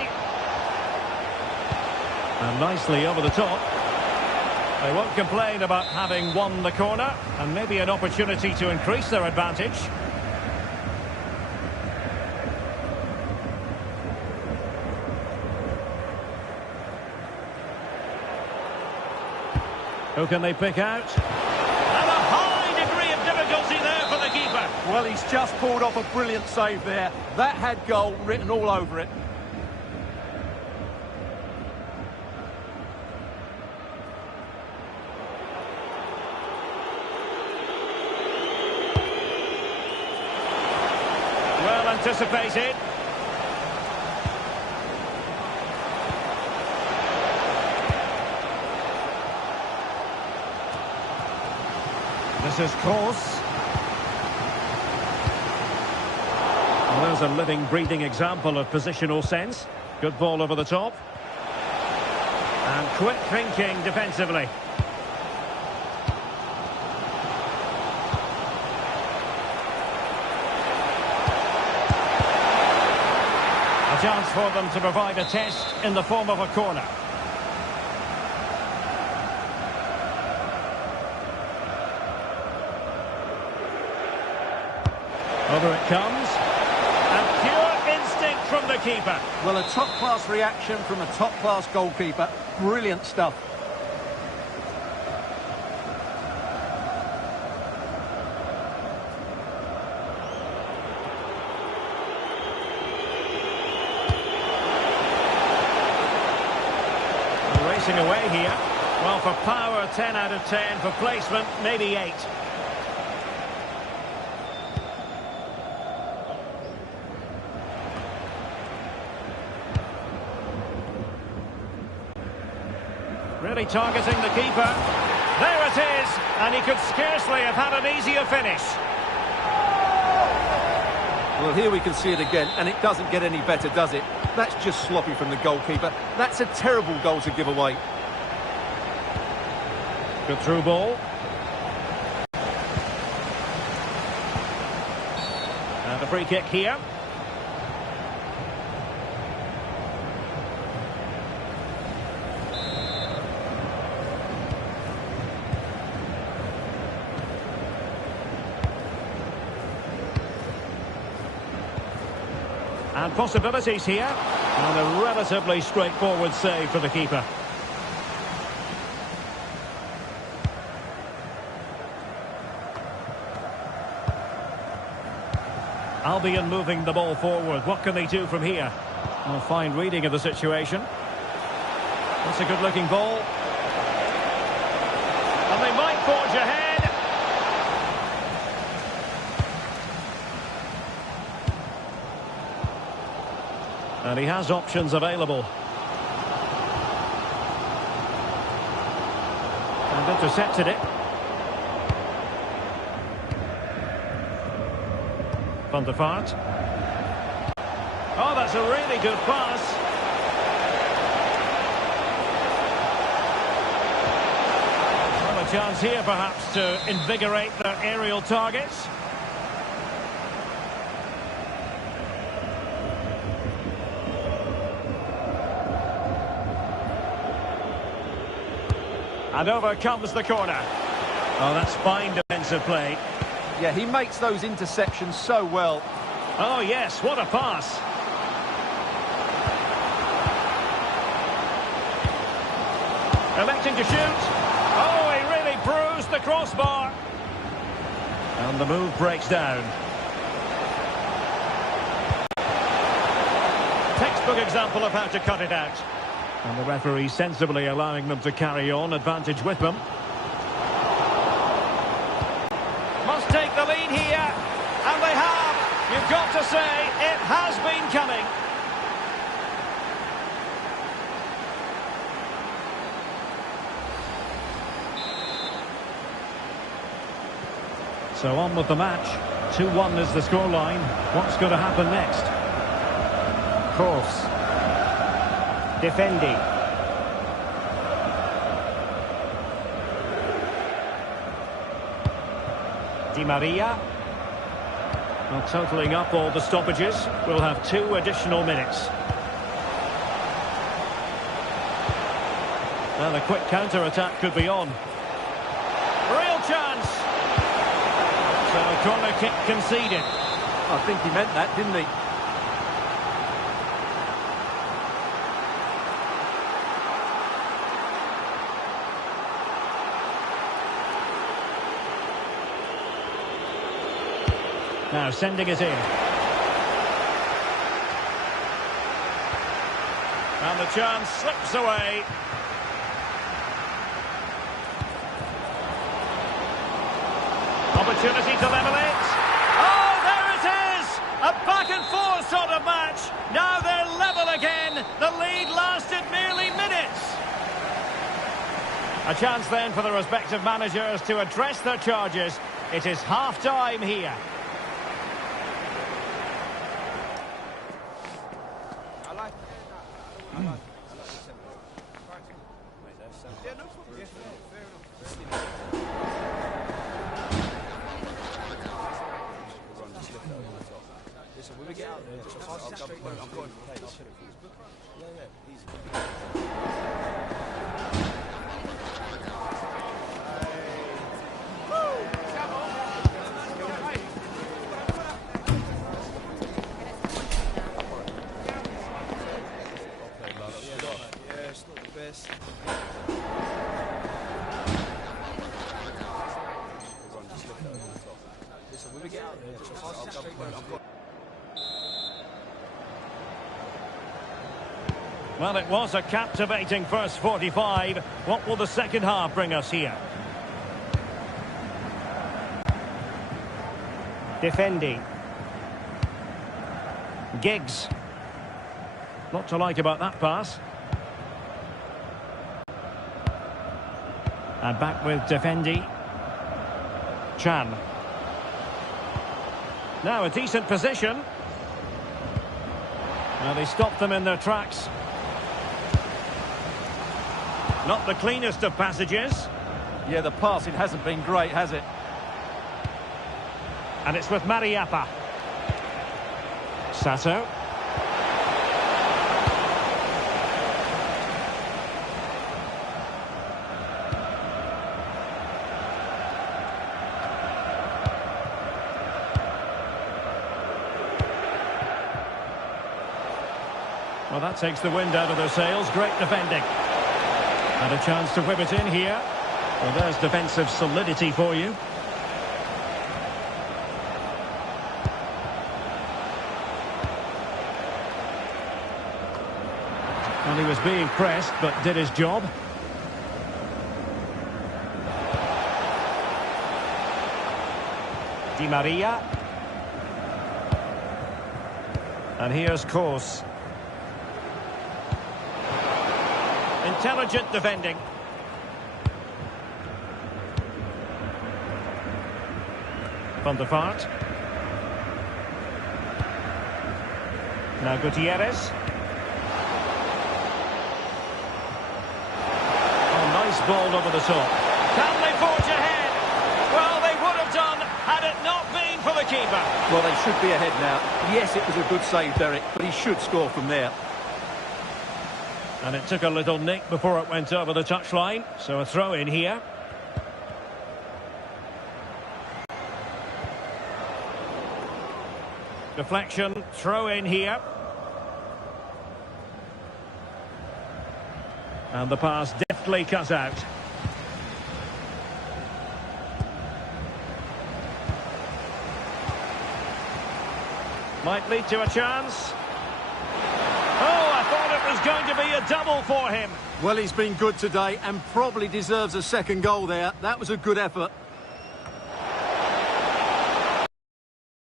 And nicely over the top. They won't complain about having won the corner, and maybe an opportunity to increase their advantage. Who can they pick out? And a high degree of difficulty there for the keeper. Well, he's just pulled off a brilliant save there. That had goal written all over it. Well anticipated. This is Kroos. Well, there's a living, breathing example of positional sense. Good ball over the top. And quick thinking defensively. A chance for them to provide a test in the form of a corner. Over it comes. And pure instinct from the keeper. Well, a top-class reaction from a top-class goalkeeper. Brilliant stuff. Racing away here. Well, for power, 10 out of 10. For placement, maybe 8. Really targeting the keeper. There it is, and he could scarcely have had an easier finish. Well, here we can see it again, and it doesn't get any better, does it? That's just sloppy from the goalkeeper. That's a terrible goal to give away. Good through ball. And a free kick here. And possibilities here. And a relatively straightforward save for the keeper. Albion moving the ball forward. What can they do from here? Well, fine reading of the situation. That's a good-looking ball. And they might forge ahead. And he has options available. And intercepted it. Van der Vaart. Oh, that's a really good pass. Well, a chance here perhaps to invigorate their aerial targets. And over comes the corner. Oh, that's fine defensive play. Yeah, he makes those interceptions so well. Oh, yes, what a pass. Electing to shoot. Oh, he really bruised the crossbar. And the move breaks down. Textbook example of how to cut it out. And the referee sensibly allowing them to carry on, advantage with them. Must take the lead here, and they have. You've got to say, it has been coming. So on with the match. 2-1 is the scoreline. What's going to happen next? Course. Defending. Di Maria. Well, totalling up all the stoppages, we'll have 2 additional minutes. Well, a quick counter-attack could be on. Real chance! So, a corner kick conceded. I think he meant that, didn't he? Now sending it in. And the chance slips away. Opportunity to level it. Oh, there it is! A back and forth sort of match. Now they're level again. The lead lasted merely minutes. A chance then for the respective managers to address their charges. It is half-time here. Well, it was a captivating first 45. What will the second half bring us here? Defending. Giggs. Lot to like about that pass. And back with Defendi. Chan. Now a decent position. Now they stopped them in their tracks. Not the cleanest of passages. Yeah, the passing hasn't been great, has it? And it's with Mariappa. Sato. Well, that takes the wind out of their sails. Great defending. And a chance to whip it in here. Well, there's defensive solidity for you. And he was being pressed, but did his job. Di Maria. And here's Kos. Intelligent defending. Van der Vaart. Now Gutierrez. Oh, nice ball over the top. Can they forge ahead? Well, they would have done had it not been for the keeper. Well, they should be ahead now. Yes, it was a good save, Derek, but he should score from there. And it took a little nick before it went over the touchline. So a throw in here. Deflection, throw in here. And the pass deftly cut out. Might lead to a chance. Oh, I thought it was going to be a double for him. Well, he's been good today and probably deserves a second goal there. That was a good effort.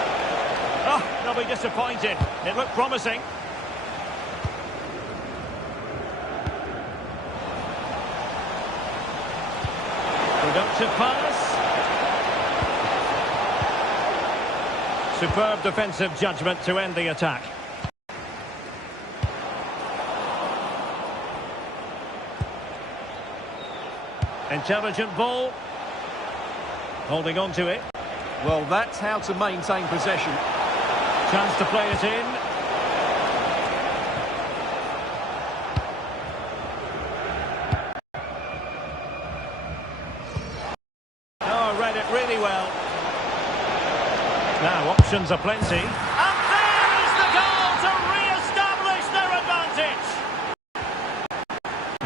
Oh, they'll be disappointed. It looked promising. Productive pass. Superb defensive judgment to end the attack. Intelligent ball. Holding on to it. Well, that's how to maintain possession. Chance to play it in. Oh, read it really well. Now, options are plenty. And there is the goal to re-establish their advantage.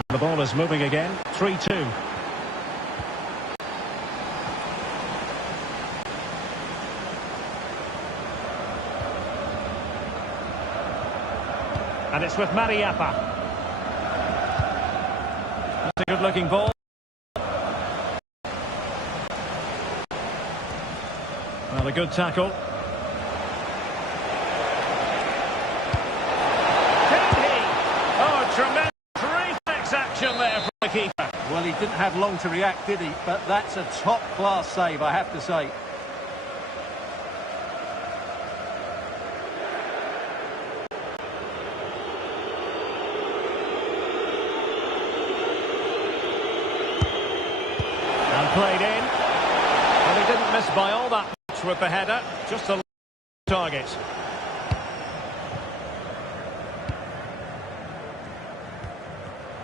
The ball is moving again. 3-2. And it's with Mariappa. That's a good-looking ball. Well, a good tackle. Can he? Oh, tremendous reflex action there from the keeper. Well, he didn't have long to react, did he? But that's a top-class save, I have to say. Played in. Well, he didn't miss by all that much with the header. Just a target.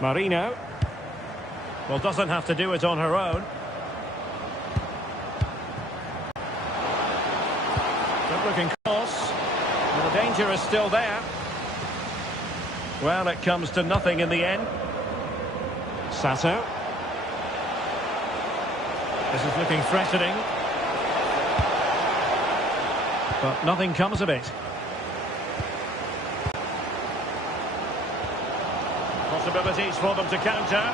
Marino. Well, doesn't have to do it on her own. Good looking cross. Well, the danger is still there. Well, it comes to nothing in the end. Sato. This is looking threatening. But nothing comes of it. Possibilities for them to counter.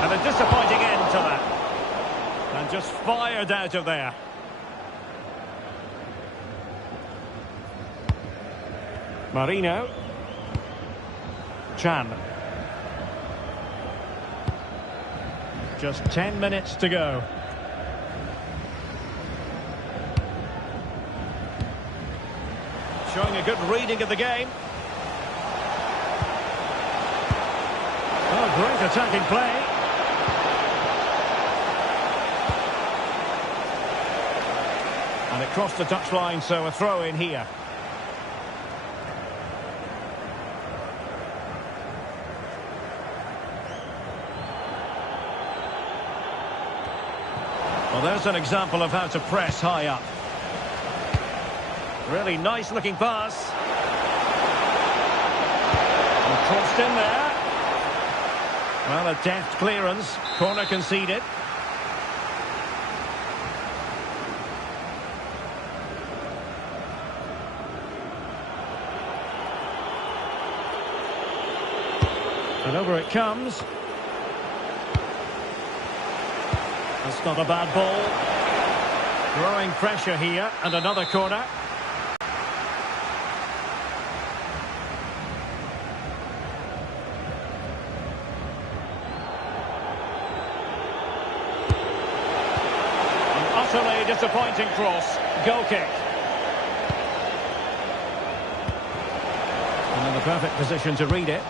And a disappointing end to that. And just fired out of there. Marino. Chan. Just 10 minutes to go. Showing a good reading of the game. Oh, great attacking play. And it crossed the touchline, so a throw in here. Well, there's an example of how to press high up. Really nice looking pass. And crossed in there. Well, a deft clearance. Corner conceded. And over it comes. That's not a bad ball. Growing pressure here, and another corner. An utterly disappointing cross. Goal kick. And in the perfect position to read it.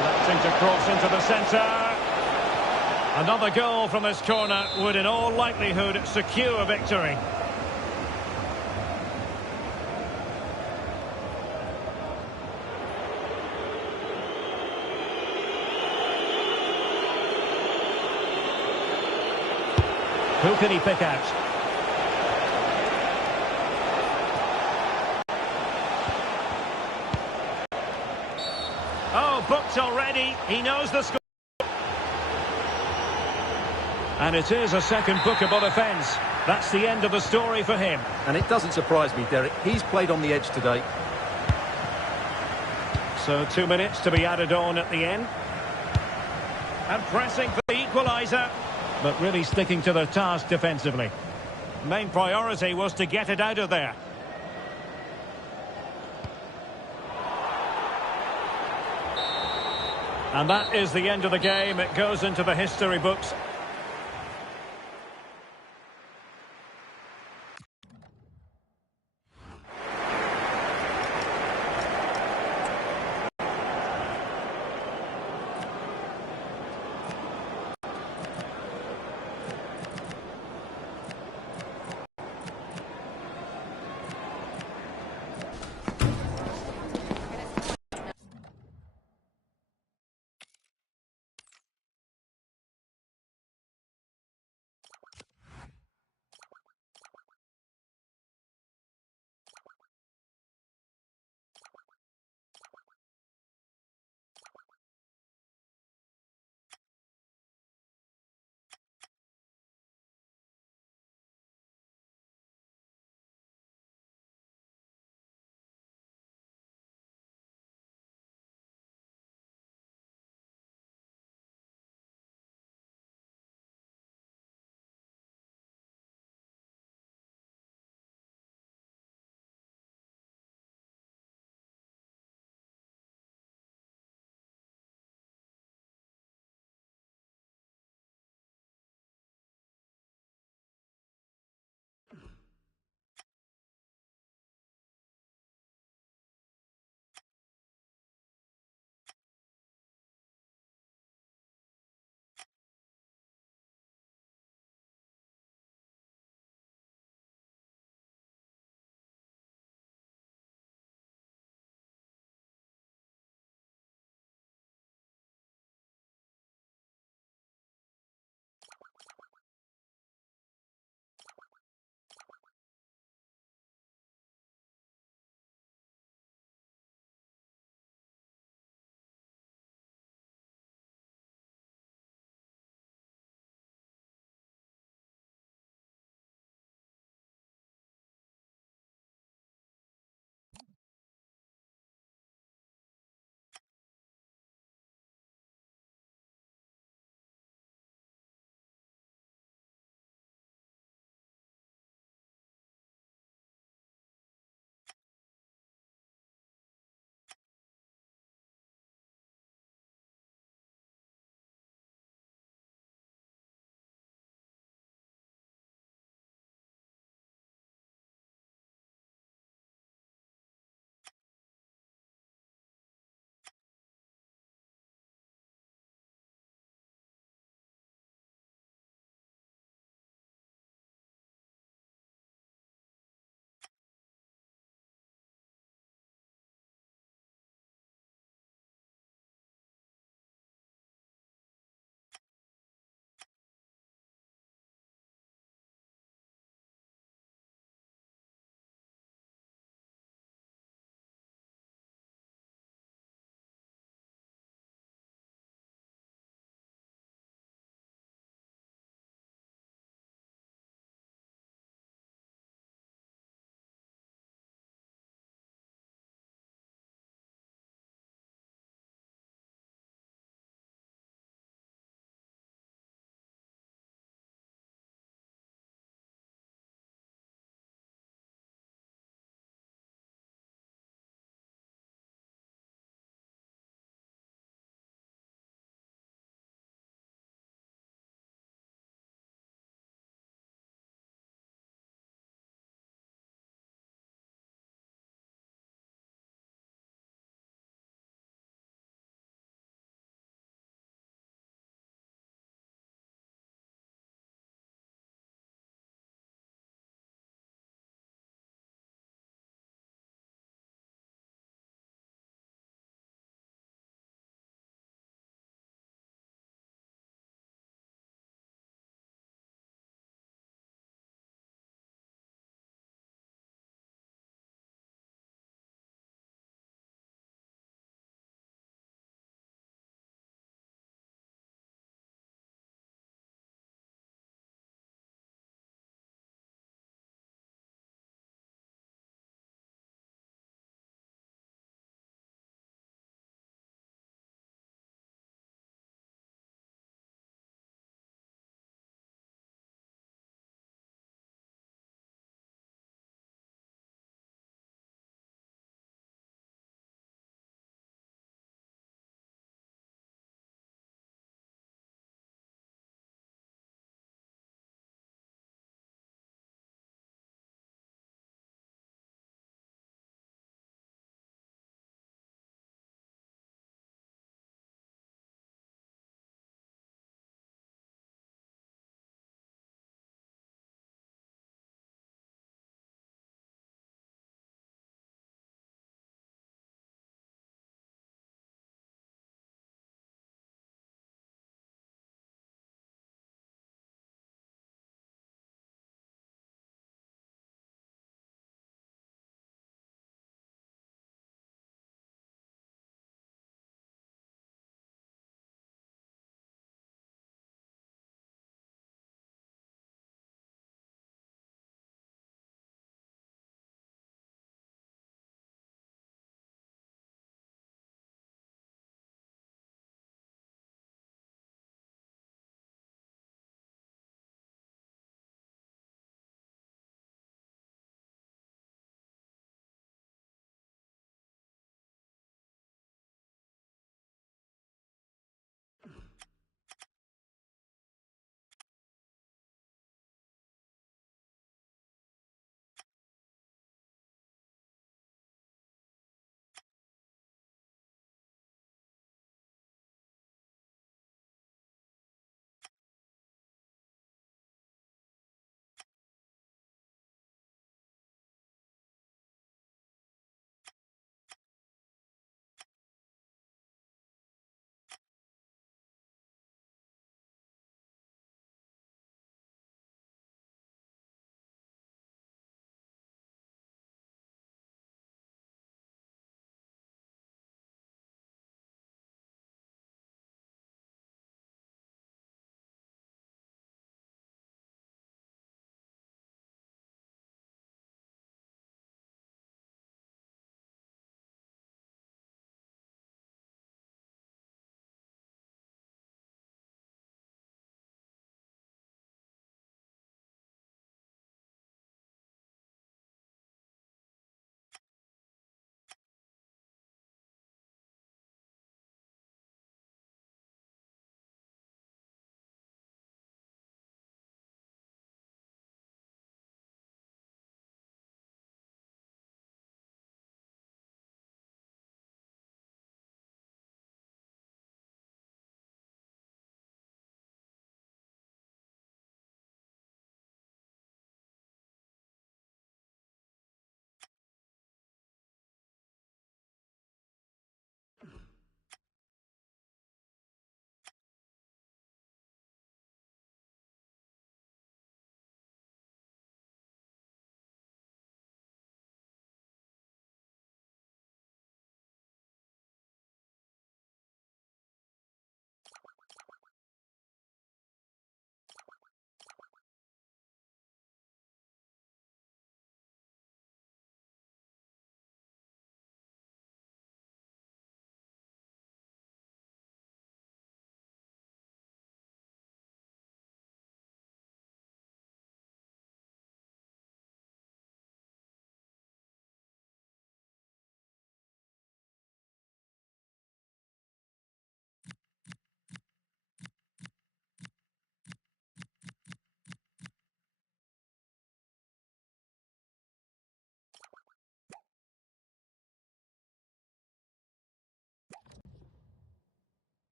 Electing to cross into the centre. Another goal from this corner would in all likelihood secure victory. Who can he pick out? Oh, booked already. He knows the score. And it is a second bookable offence. That's the end of the story for him. And it doesn't surprise me, Derek. He's played on the edge today. So 2 minutes to be added on at the end. And pressing for the equaliser. But really sticking to their task defensively. Main priority was to get it out of there. And that is the end of the game. It goes into the history books.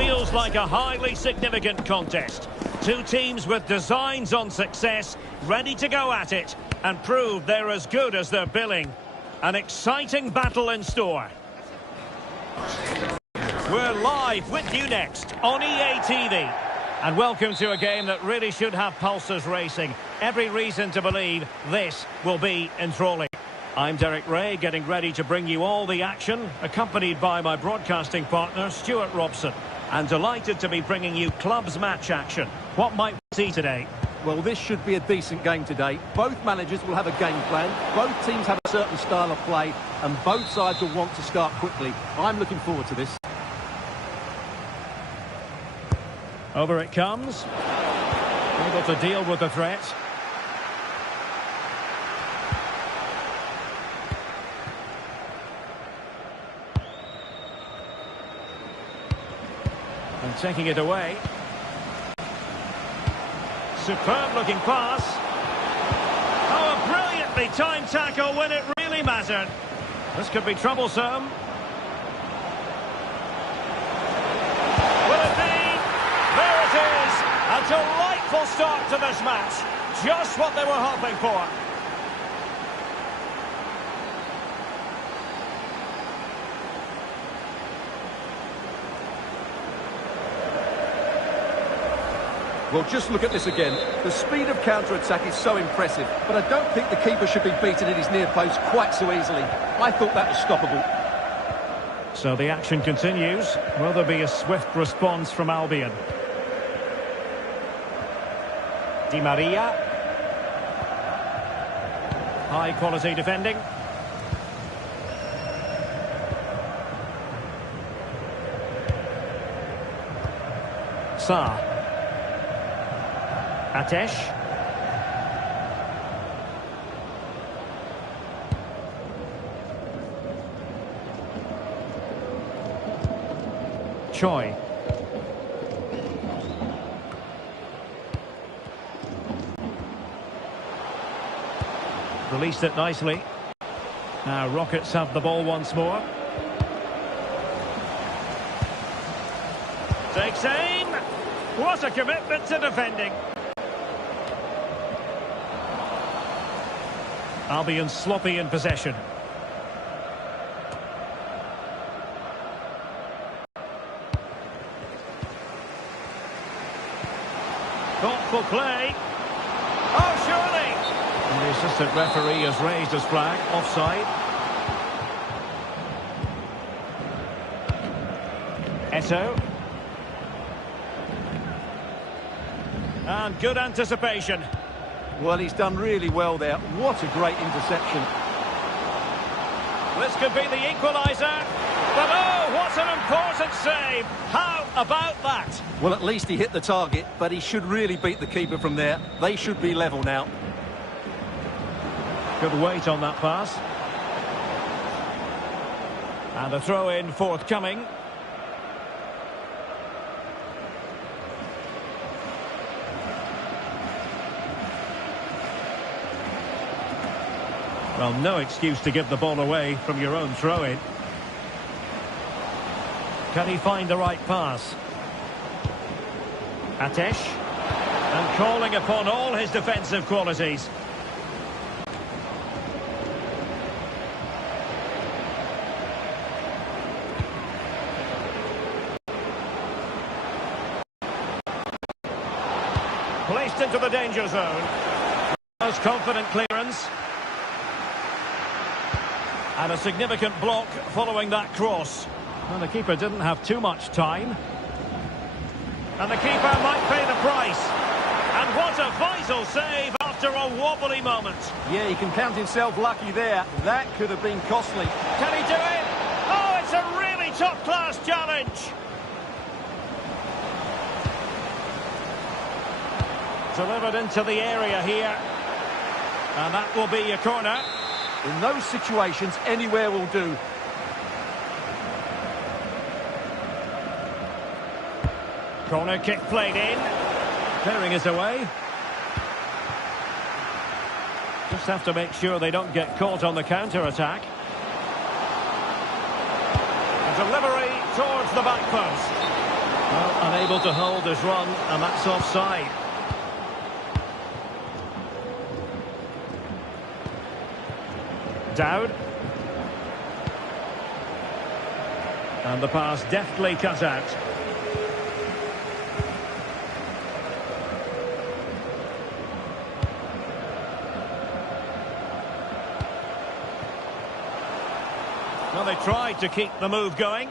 feels like a highly significant contest. Two teams with designs on success, ready to go at it and prove they're as good as their billing. An exciting battle in store. We're live with you next on EA TV. And welcome to a game that really should have pulses racing. Every reason to believe this will be enthralling. I'm Derek Ray, getting ready to bring you all the action, accompanied by my broadcasting partner, Stuart Robson. And delighted to be bringing you clubs match action. What might we see today? Well, this should be a decent game today. Both managers will have a game plan. Both teams have a certain style of play, and both sides will want to start quickly. I'm looking forward to this. Over it comes. Able to deal with the threat. And taking it away. Superb looking pass. Oh, a brilliantly timed tackle when it really mattered. This could be troublesome. Will it be? There it is. A delightful start to this match. Just what they were hoping for. Well, just look at this again. The speed of counter-attack is so impressive, but I don't think the keeper should be beaten at his near post quite so easily. I thought that was stoppable. So the action continues. Will there be a swift response from Albion? Di Maria. High quality defending. Sa. Atesh. Choi. Released it nicely. Now Rockets have the ball once more. Takes aim. What a commitment to defending. Albion sloppy in possession. Thoughtful play. Oh, surely! And the assistant referee has raised his flag. Offside. Eto. And good anticipation. Well, he's done really well there. What a great interception. This could be the equaliser. But oh, what an important save. How about that? Well, at least he hit the target, but he should really beat the keeper from there. They should be level now. Good weight on that pass. And a throw-in forthcoming. Well, no excuse to give the ball away from your own throw-in. Can he find the right pass? Atesh. And calling upon all his defensive qualities. Placed into the danger zone. Most confident clearance. And a significant block following that cross. Well, the keeper didn't have too much time. And the keeper might pay the price. And what a vital save after a wobbly moment. Yeah, he can count himself lucky there. That could have been costly. Can he do it? Oh, it's a really top-class challenge. Delivered into the area here. And that will be a corner. In those situations, anywhere will do. Corner kick played in. Clearing is away. Just have to make sure they don't get caught on the counter-attack. A delivery towards the back post. Unable to hold his run, and that's offside. Dowd. And the pass deftly cut out. Well, they tried to keep the move going.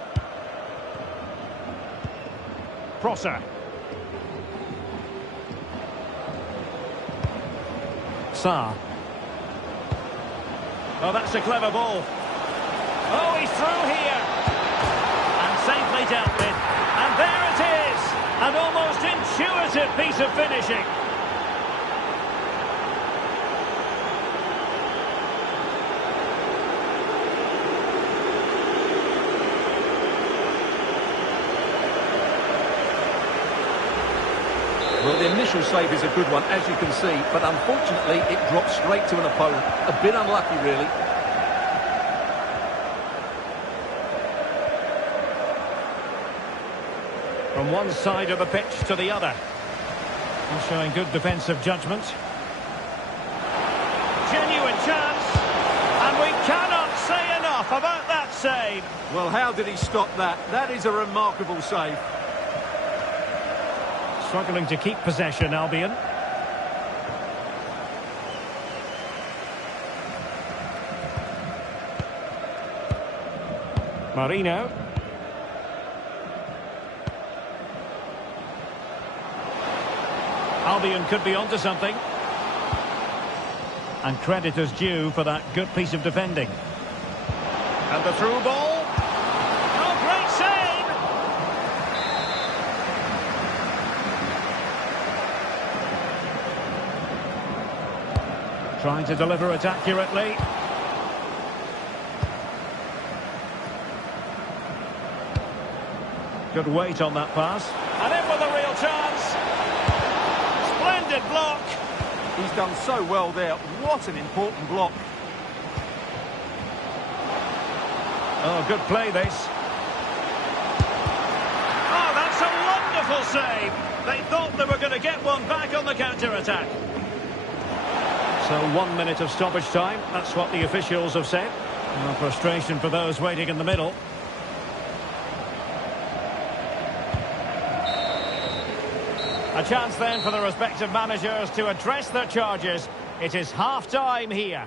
Prosser. Sarr. Oh, that's a clever ball. Oh, he's through here. And safely dealt with. And there it is. An almost intuitive piece of finishing. Well, the initial save is a good one, as you can see, but unfortunately it dropped straight to an opponent. A bit unlucky, really. From one side of the pitch to the other. And showing good defensive judgment. Genuine chance. And we cannot say enough about that save. Well, how did he stop that? That is a remarkable save. Struggling to keep possession, Albion. Marino. Albion could be onto something. And credit is due for that good piece of defending. And the through ball. Oh, great save! Trying to deliver it accurately. Good weight on that pass. And in with a real chance. Splendid block. He's done so well there. What an important block. Oh, good play this. Oh, that's a wonderful save. They thought they were going to get one back on the counter-attack. So 1 minute of stoppage time. That's what the officials have said. No frustration for those waiting in the middle. A chance then for the respective managers to address their charges. It is half-time here.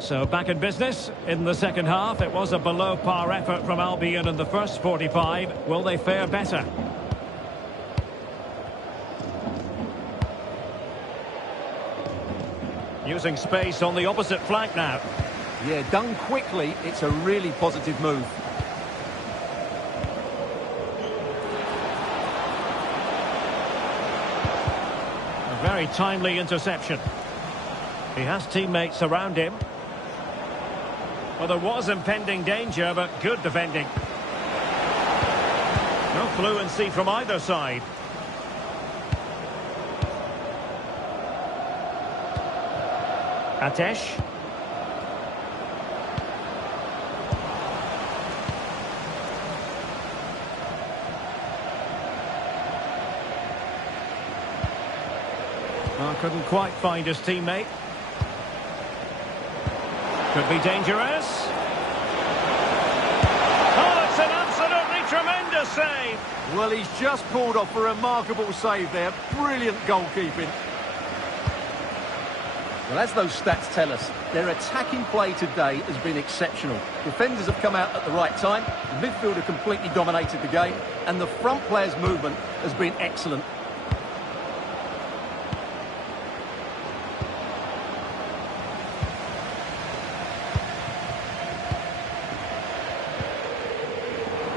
So back in business in the second half. It was a below-par effort from Albion in the first 45. Will they fare better? Using space on the opposite flank now. Yeah, done quickly. It's a really positive move. A very timely interception. He has teammates around him. Well, there was impending danger, but good defending. No fluency from either side. Atesh. Oh, couldn't quite find his teammate. Could be dangerous. Oh, it's an absolutely tremendous save. Well, he's just pulled off a remarkable save there. Brilliant goalkeeping. Well, as those stats tell us, their attacking play today has been exceptional. Defenders have come out at the right time, the midfield have completely dominated the game, and the front players' movement has been excellent.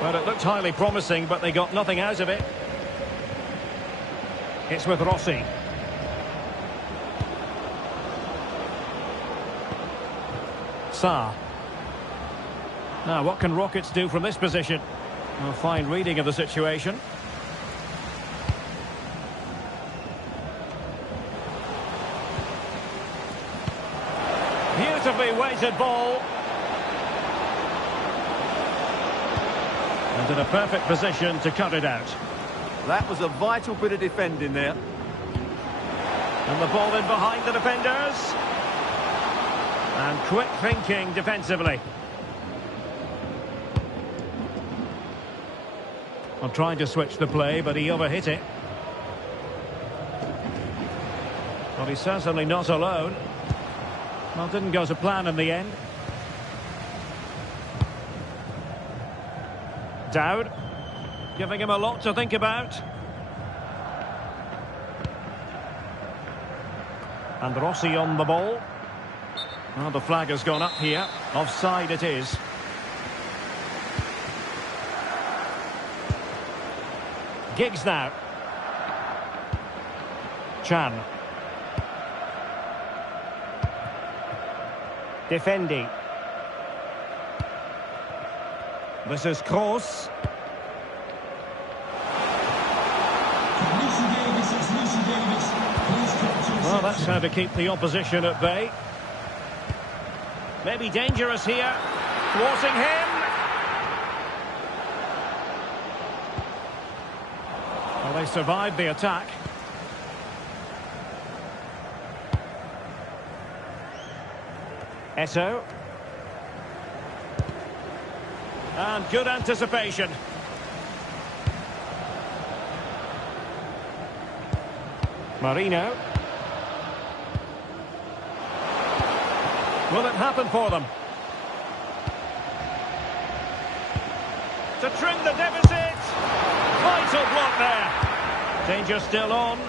Well, it looked highly promising, but they got nothing out of it. It's with Rossi. Sa. Now, what can Rockets do from this position? A fine reading of the situation. Beautifully weighted ball. And in a perfect position to cut it out. That was a vital bit of defending there. And the ball in behind the defenders. And quick thinking defensively. I'm trying to switch the play, but he overhit it. Well, he's certainly not alone. Well, didn't go to plan in the end. Dowd, giving him a lot to think about. And Rossi on the ball. Well, the flag has gone up here. Offside it is. Giggs now. Chan. Defending. This is Kroos. Well, that's how to keep the opposition at bay. Maybe dangerous here. Thwarting him. Well, they survived the attack. Eto. And good anticipation. Marino. Will it happen for them? To trim the deficit. Vital block there. Danger still on.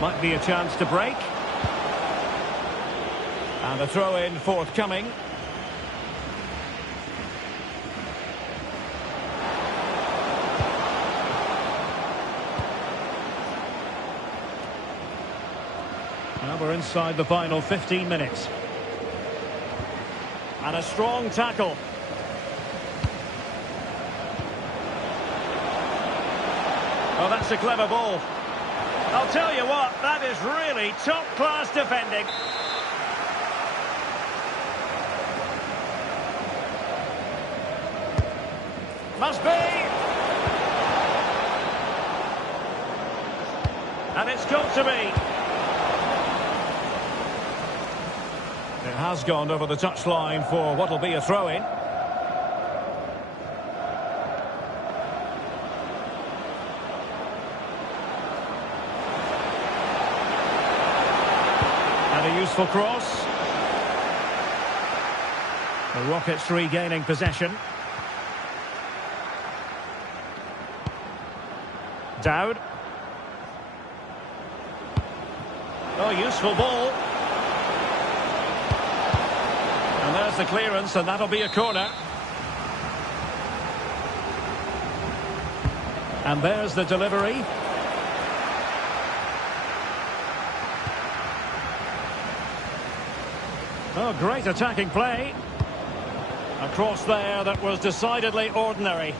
Might be a chance to break. And a throw-in forthcoming. Now we're inside the final 15 minutes. And a strong tackle. Oh, that's a clever ball. I'll tell you what, that is really top-class defending. Must be. And it's got to be. It has gone over the touchline for what will be a throw-in. And a useful cross. The Rockets regaining possession. Dowd. Oh, useful ball. And there's the clearance, and that'll be a corner. And there's the delivery. Oh, great attacking play. A cross there that was decidedly ordinary.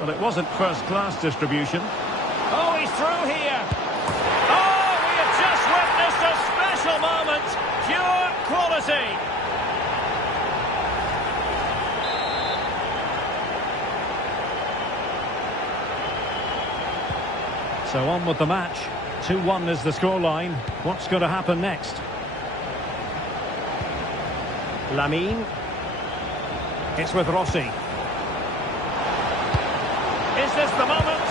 Well, it wasn't first-class distribution. Oh, he's through here. Oh, we have just witnessed a special moment. Pure quality. So on with the match. 2-1 is the scoreline. What's going to happen next? Lamine. It's with Rossi. Is this the moment?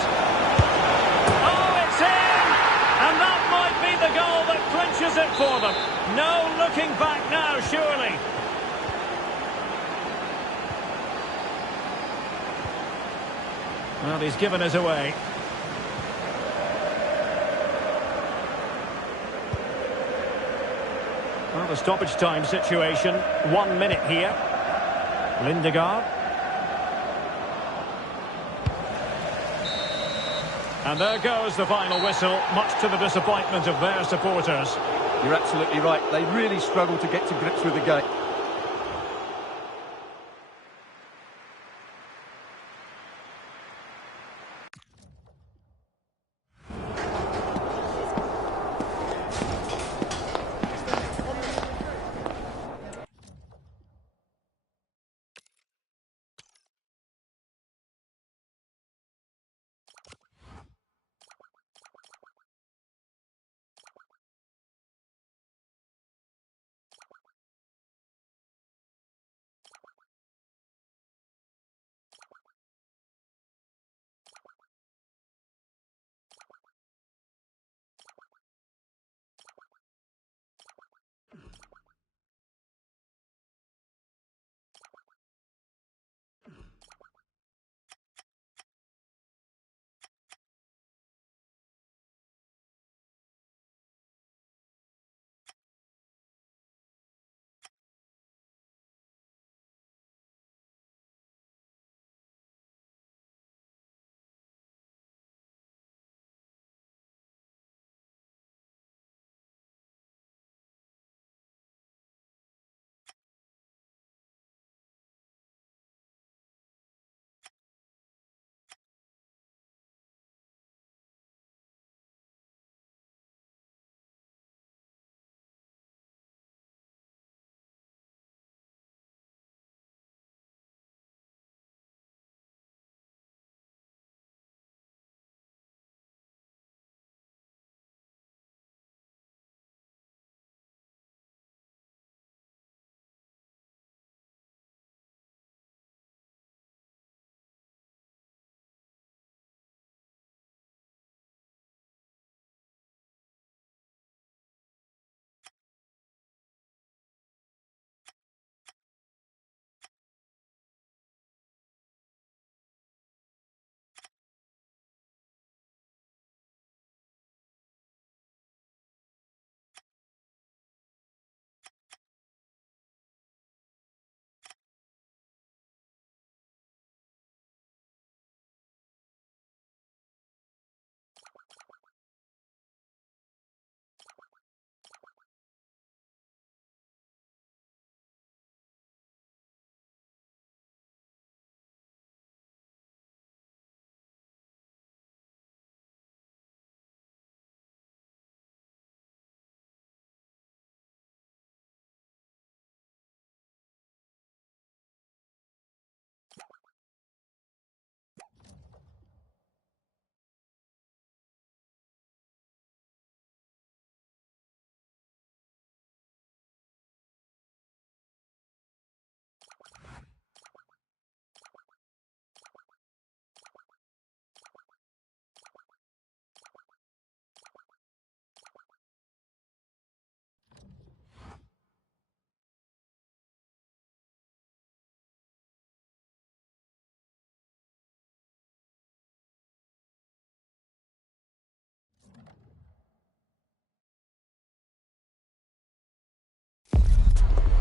Oh, it's in! And that might be the goal that clinches it for them. No looking back now, surely. Well, he's given us away. Well, the stoppage time situation. 1 minute here. Lindegaard. And there goes the final whistle, much to the disappointment of their supporters. You're absolutely right. They really struggled to get to grips with the game.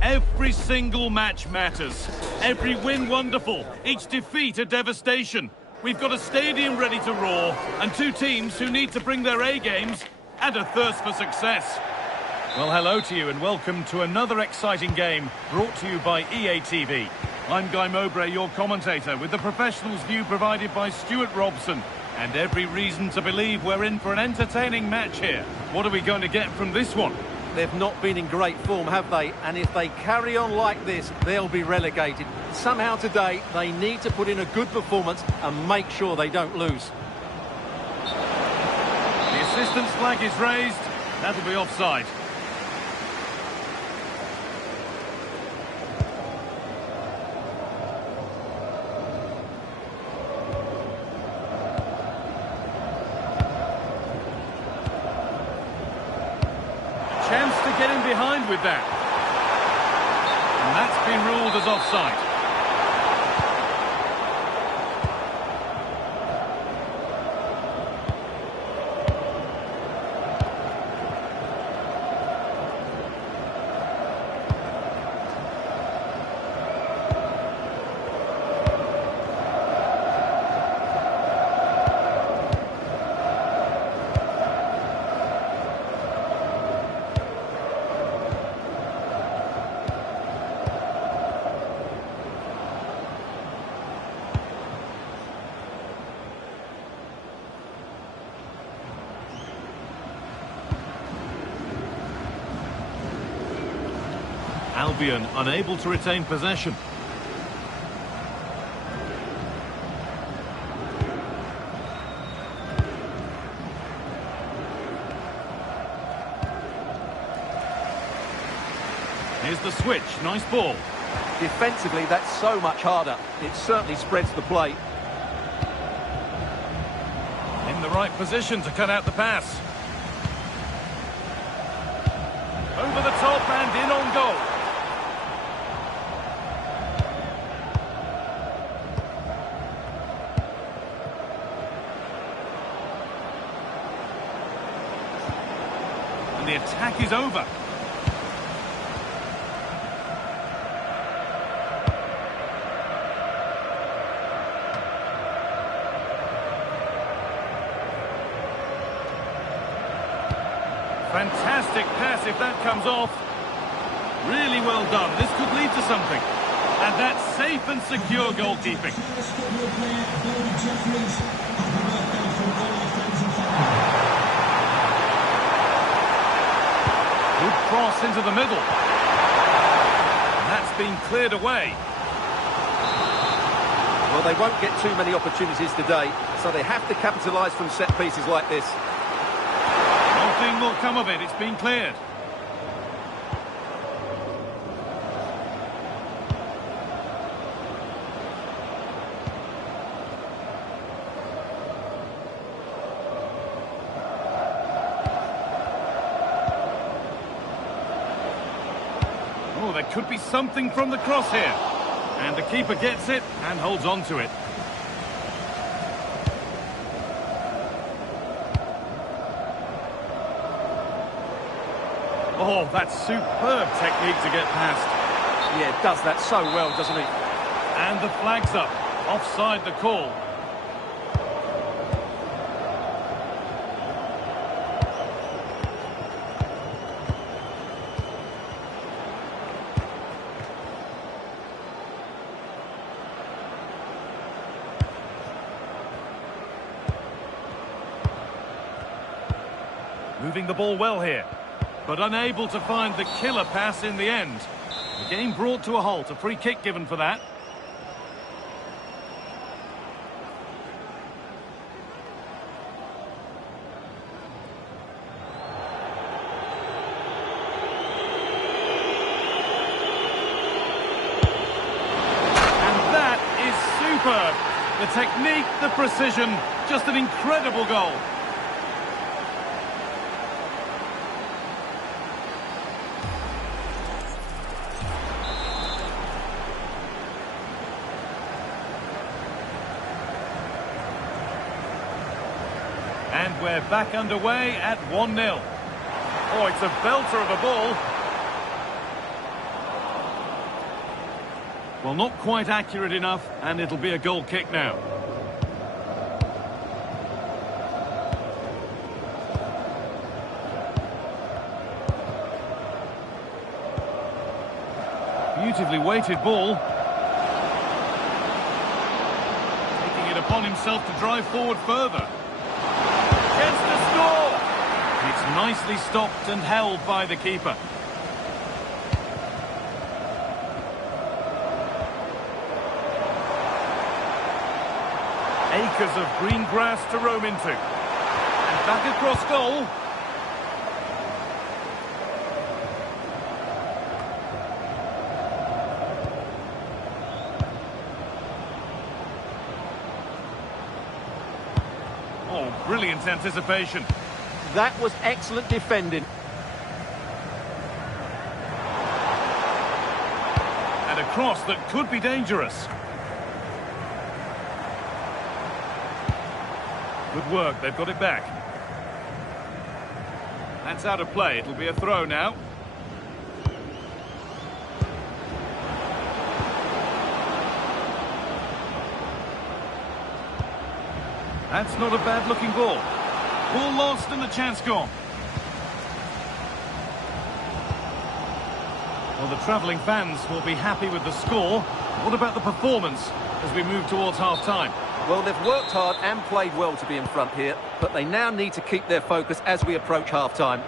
Every single match matters. Every win wonderful. Each defeat a devastation. We've got a stadium ready to roar and two teams who need to bring their A-games and a thirst for success. Well, hello to you and welcome to another exciting game brought to you by EA TV. I'm Guy Mowbray, your commentator, with the professionals' view provided by Stuart Robson. And every reason to believe we're in for an entertaining match here. What are we going to get from this one? They've not been in great form, have they? And if they carry on like this, they'll be relegated. Somehow today, they need to put in a good performance and make sure they don't lose. The assistant's flag is raised. That'll be offside. behind with that. And that's been ruled as offside. Albion unable to retain possession. Here's the switch, nice ball. Defensively, that's so much harder. It certainly spreads the play. In the right position to cut out the pass. Over the top and in on goal. And the attack is over. Fantastic pass if that comes off. Really well done. This could lead to something. And that's safe and secure goalkeeping. Good cross into the middle. And that's been cleared away. Well, they won't get too many opportunities today, so they have to capitalise from set pieces like this. Nothing will come of it. It's been cleared. Oh, there could be something from the cross here. And the keeper gets it and holds on to it. Oh, that's superb technique to get past. Yeah, does that so well, doesn't he? And the flag's up. Offside the call. Moving the ball well here, but unable to find the killer pass in the end. The game brought to a halt, a free kick given for that. And that is superb. The technique, the precision, just an incredible goal. And we're back underway at 1-0. Oh, it's a belter of a ball. Well, not quite accurate enough, and it'll be a goal kick now. Beautifully weighted ball. Taking it upon himself to drive forward further. Chance to score! It's nicely stopped and held by the keeper. Acres of green grass to roam into. And back across goal. Oh, brilliant anticipation. That was excellent defending. a cross that could be dangerous. Good work, they've got it back. That's out of play, it'll be a throw now. That's not a bad-looking ball. Ball lost and the chance gone. Well, the travelling fans will be happy with the score. What about the performance as we move towards half-time? Well, they've worked hard and played well to be in front here, but they now need to keep their focus as we approach half-time.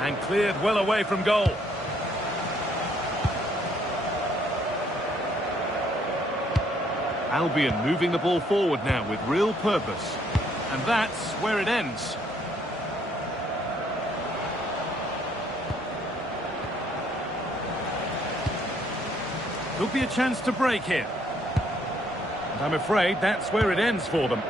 And cleared well away from goal. Albion moving the ball forward now with real purpose. And that's where it ends. Could be a chance to break here. And I'm afraid that's where it ends for them.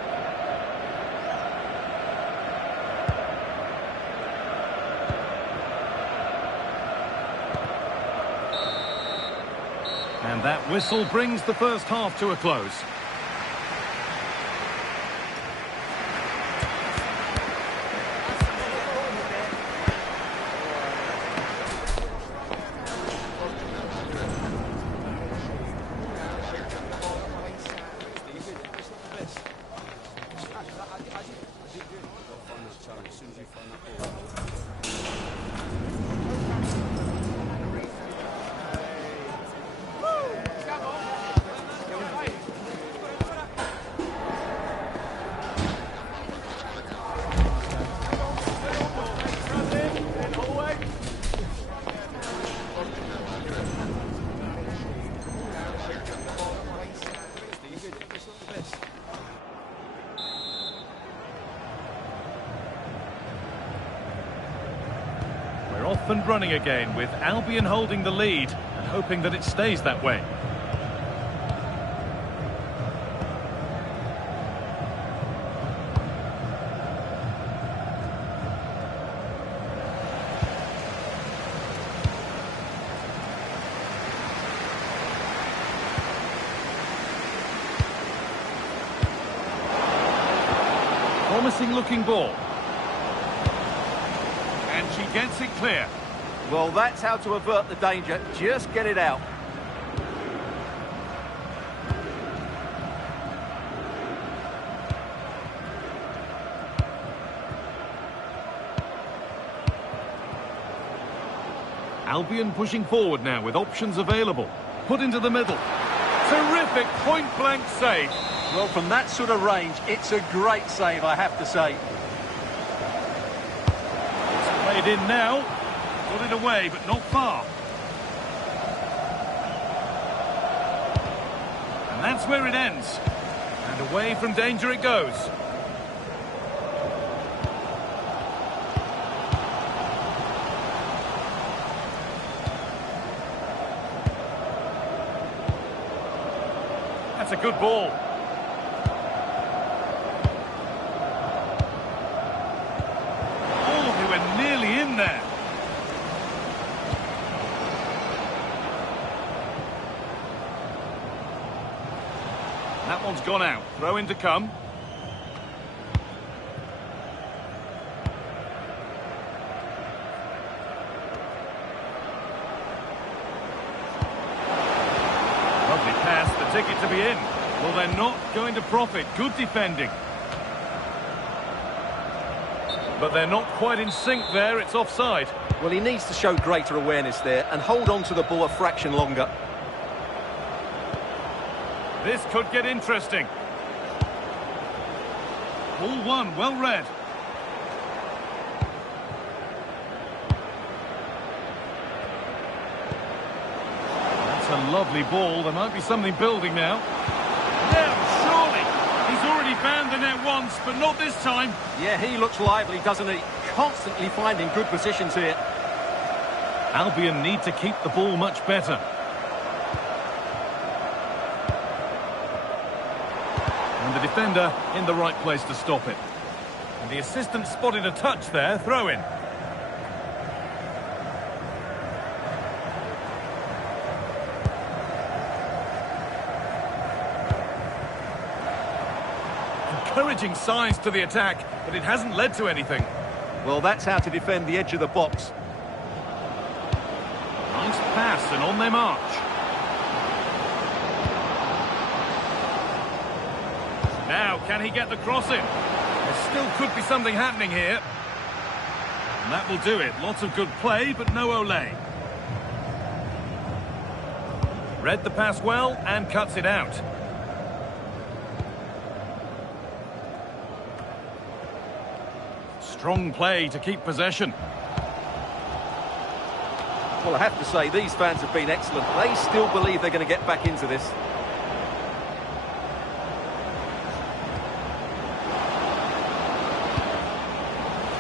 And that whistle brings the first half to a close. Off and running again with Albion holding the lead and hoping that it stays that way. Promising looking ball. She gets it clear. Well, that's how to avert the danger. Just get it out. Albion pushing forward now with options available. Put into the middle. Terrific point-blank save. Well, from that sort of range, it's a great save, I have to say. Played in now. Got it away, but not far. And that's where it ends. And away from danger it goes. That's a good ball. Oh, they were nearly in there. That one's gone out. Throw in to come. Lovely pass, the ticket to be in. Well, they're not going to profit. Good defending. But they're not quite in sync there. It's offside. Well, he needs to show greater awareness there and hold on to the ball a fraction longer. This could get interesting. Ball one, well read. That's a lovely ball. There might be something building now. Now, surely. He's already found the net once, but not this time. Yeah, he looks lively, doesn't he? Constantly finding good positions here. Albion need to keep the ball much better. And the defender in the right place to stop it. And the assistant spotted a touch there, throw in. encouraging signs to the attack, but it hasn't led to anything. Well, that's how to defend the edge of the box. Nice pass, and on they march. Now, can he get the cross in? There still could be something happening here. And that will do it. Lots of good play, but no Olé. Read the pass well and cuts it out. Strong play to keep possession. Well, I have to say, these fans have been excellent. They still believe they're going to get back into this.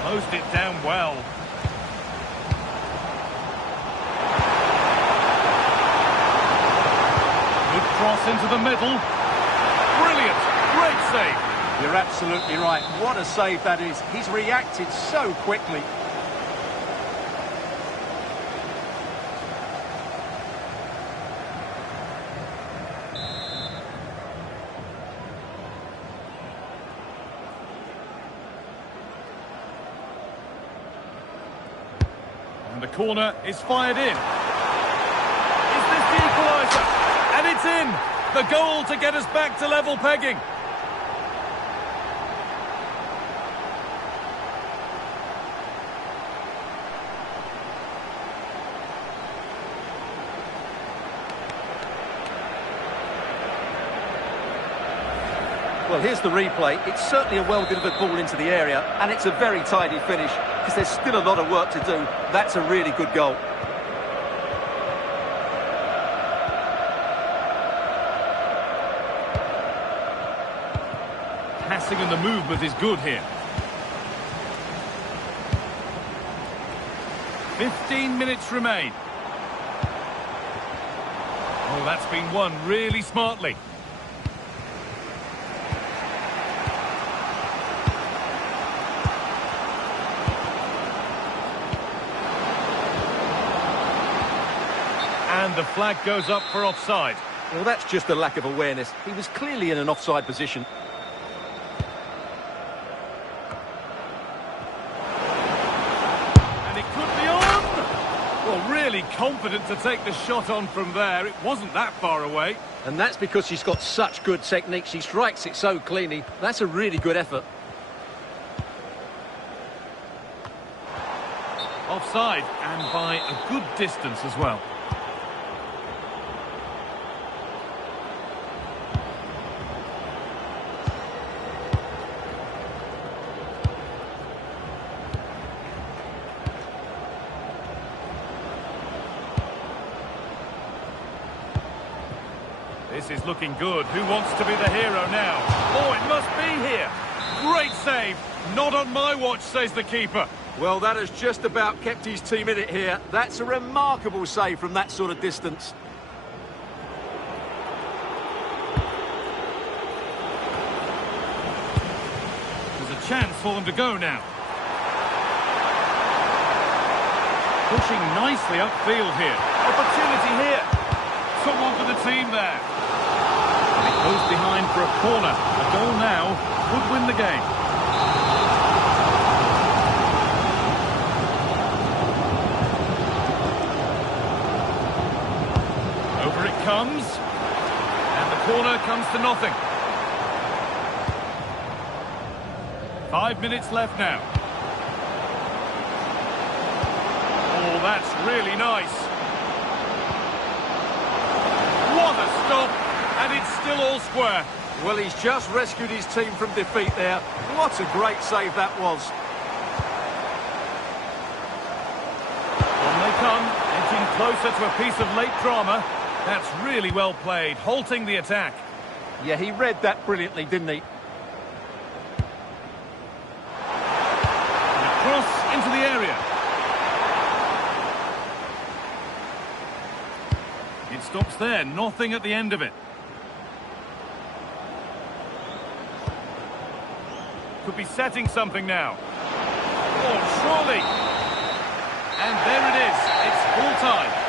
Closed it down well. Good cross into the middle. Brilliant. Great save. You're absolutely right. What a save that is. He's reacted so quickly. And the corner is fired in. Is this the equaliser? And it's in! The goal to get us back to level pegging. Well, here's the replay. It's certainly a well-delivered ball into the area, and it's a very tidy finish, because there's still a lot of work to do. That's a really good goal. Passing and the movement is good here. 15 minutes remain. Oh, that's been won really smartly. And the flag goes up for offside. Well, that's just a lack of awareness. He was clearly in an offside position. And it could be on! Well, really confident to take the shot on from there. It wasn't that far away. And that's because she's got such good technique. She strikes it so cleanly. That's a really good effort. Offside, and by a good distance as well. This is looking good. Who wants to be the hero now? Oh, it must be here. Great save. Not on my watch, says the keeper. Well, that has just about kept his team in it here. That's a remarkable save from that sort of distance. There's a chance for them to go now. Pushing nicely upfield here. Opportunity here. Someone for the team there. And it goes behind for a corner. A goal now would win the game. Over it comes. And the corner comes to nothing. 5 minutes left now. Oh, that's really nice. What a stop, and it's still all square. Well, he's just rescued his team from defeat there. What a great save that was. On they come, edging closer to a piece of late drama. That's really well played, halting the attack. Yeah, he read that brilliantly, didn't he? And a cross into the area. It stops there, nothing at the end of it. Could be setting something now. Oh, surely. And there it is. It's full time.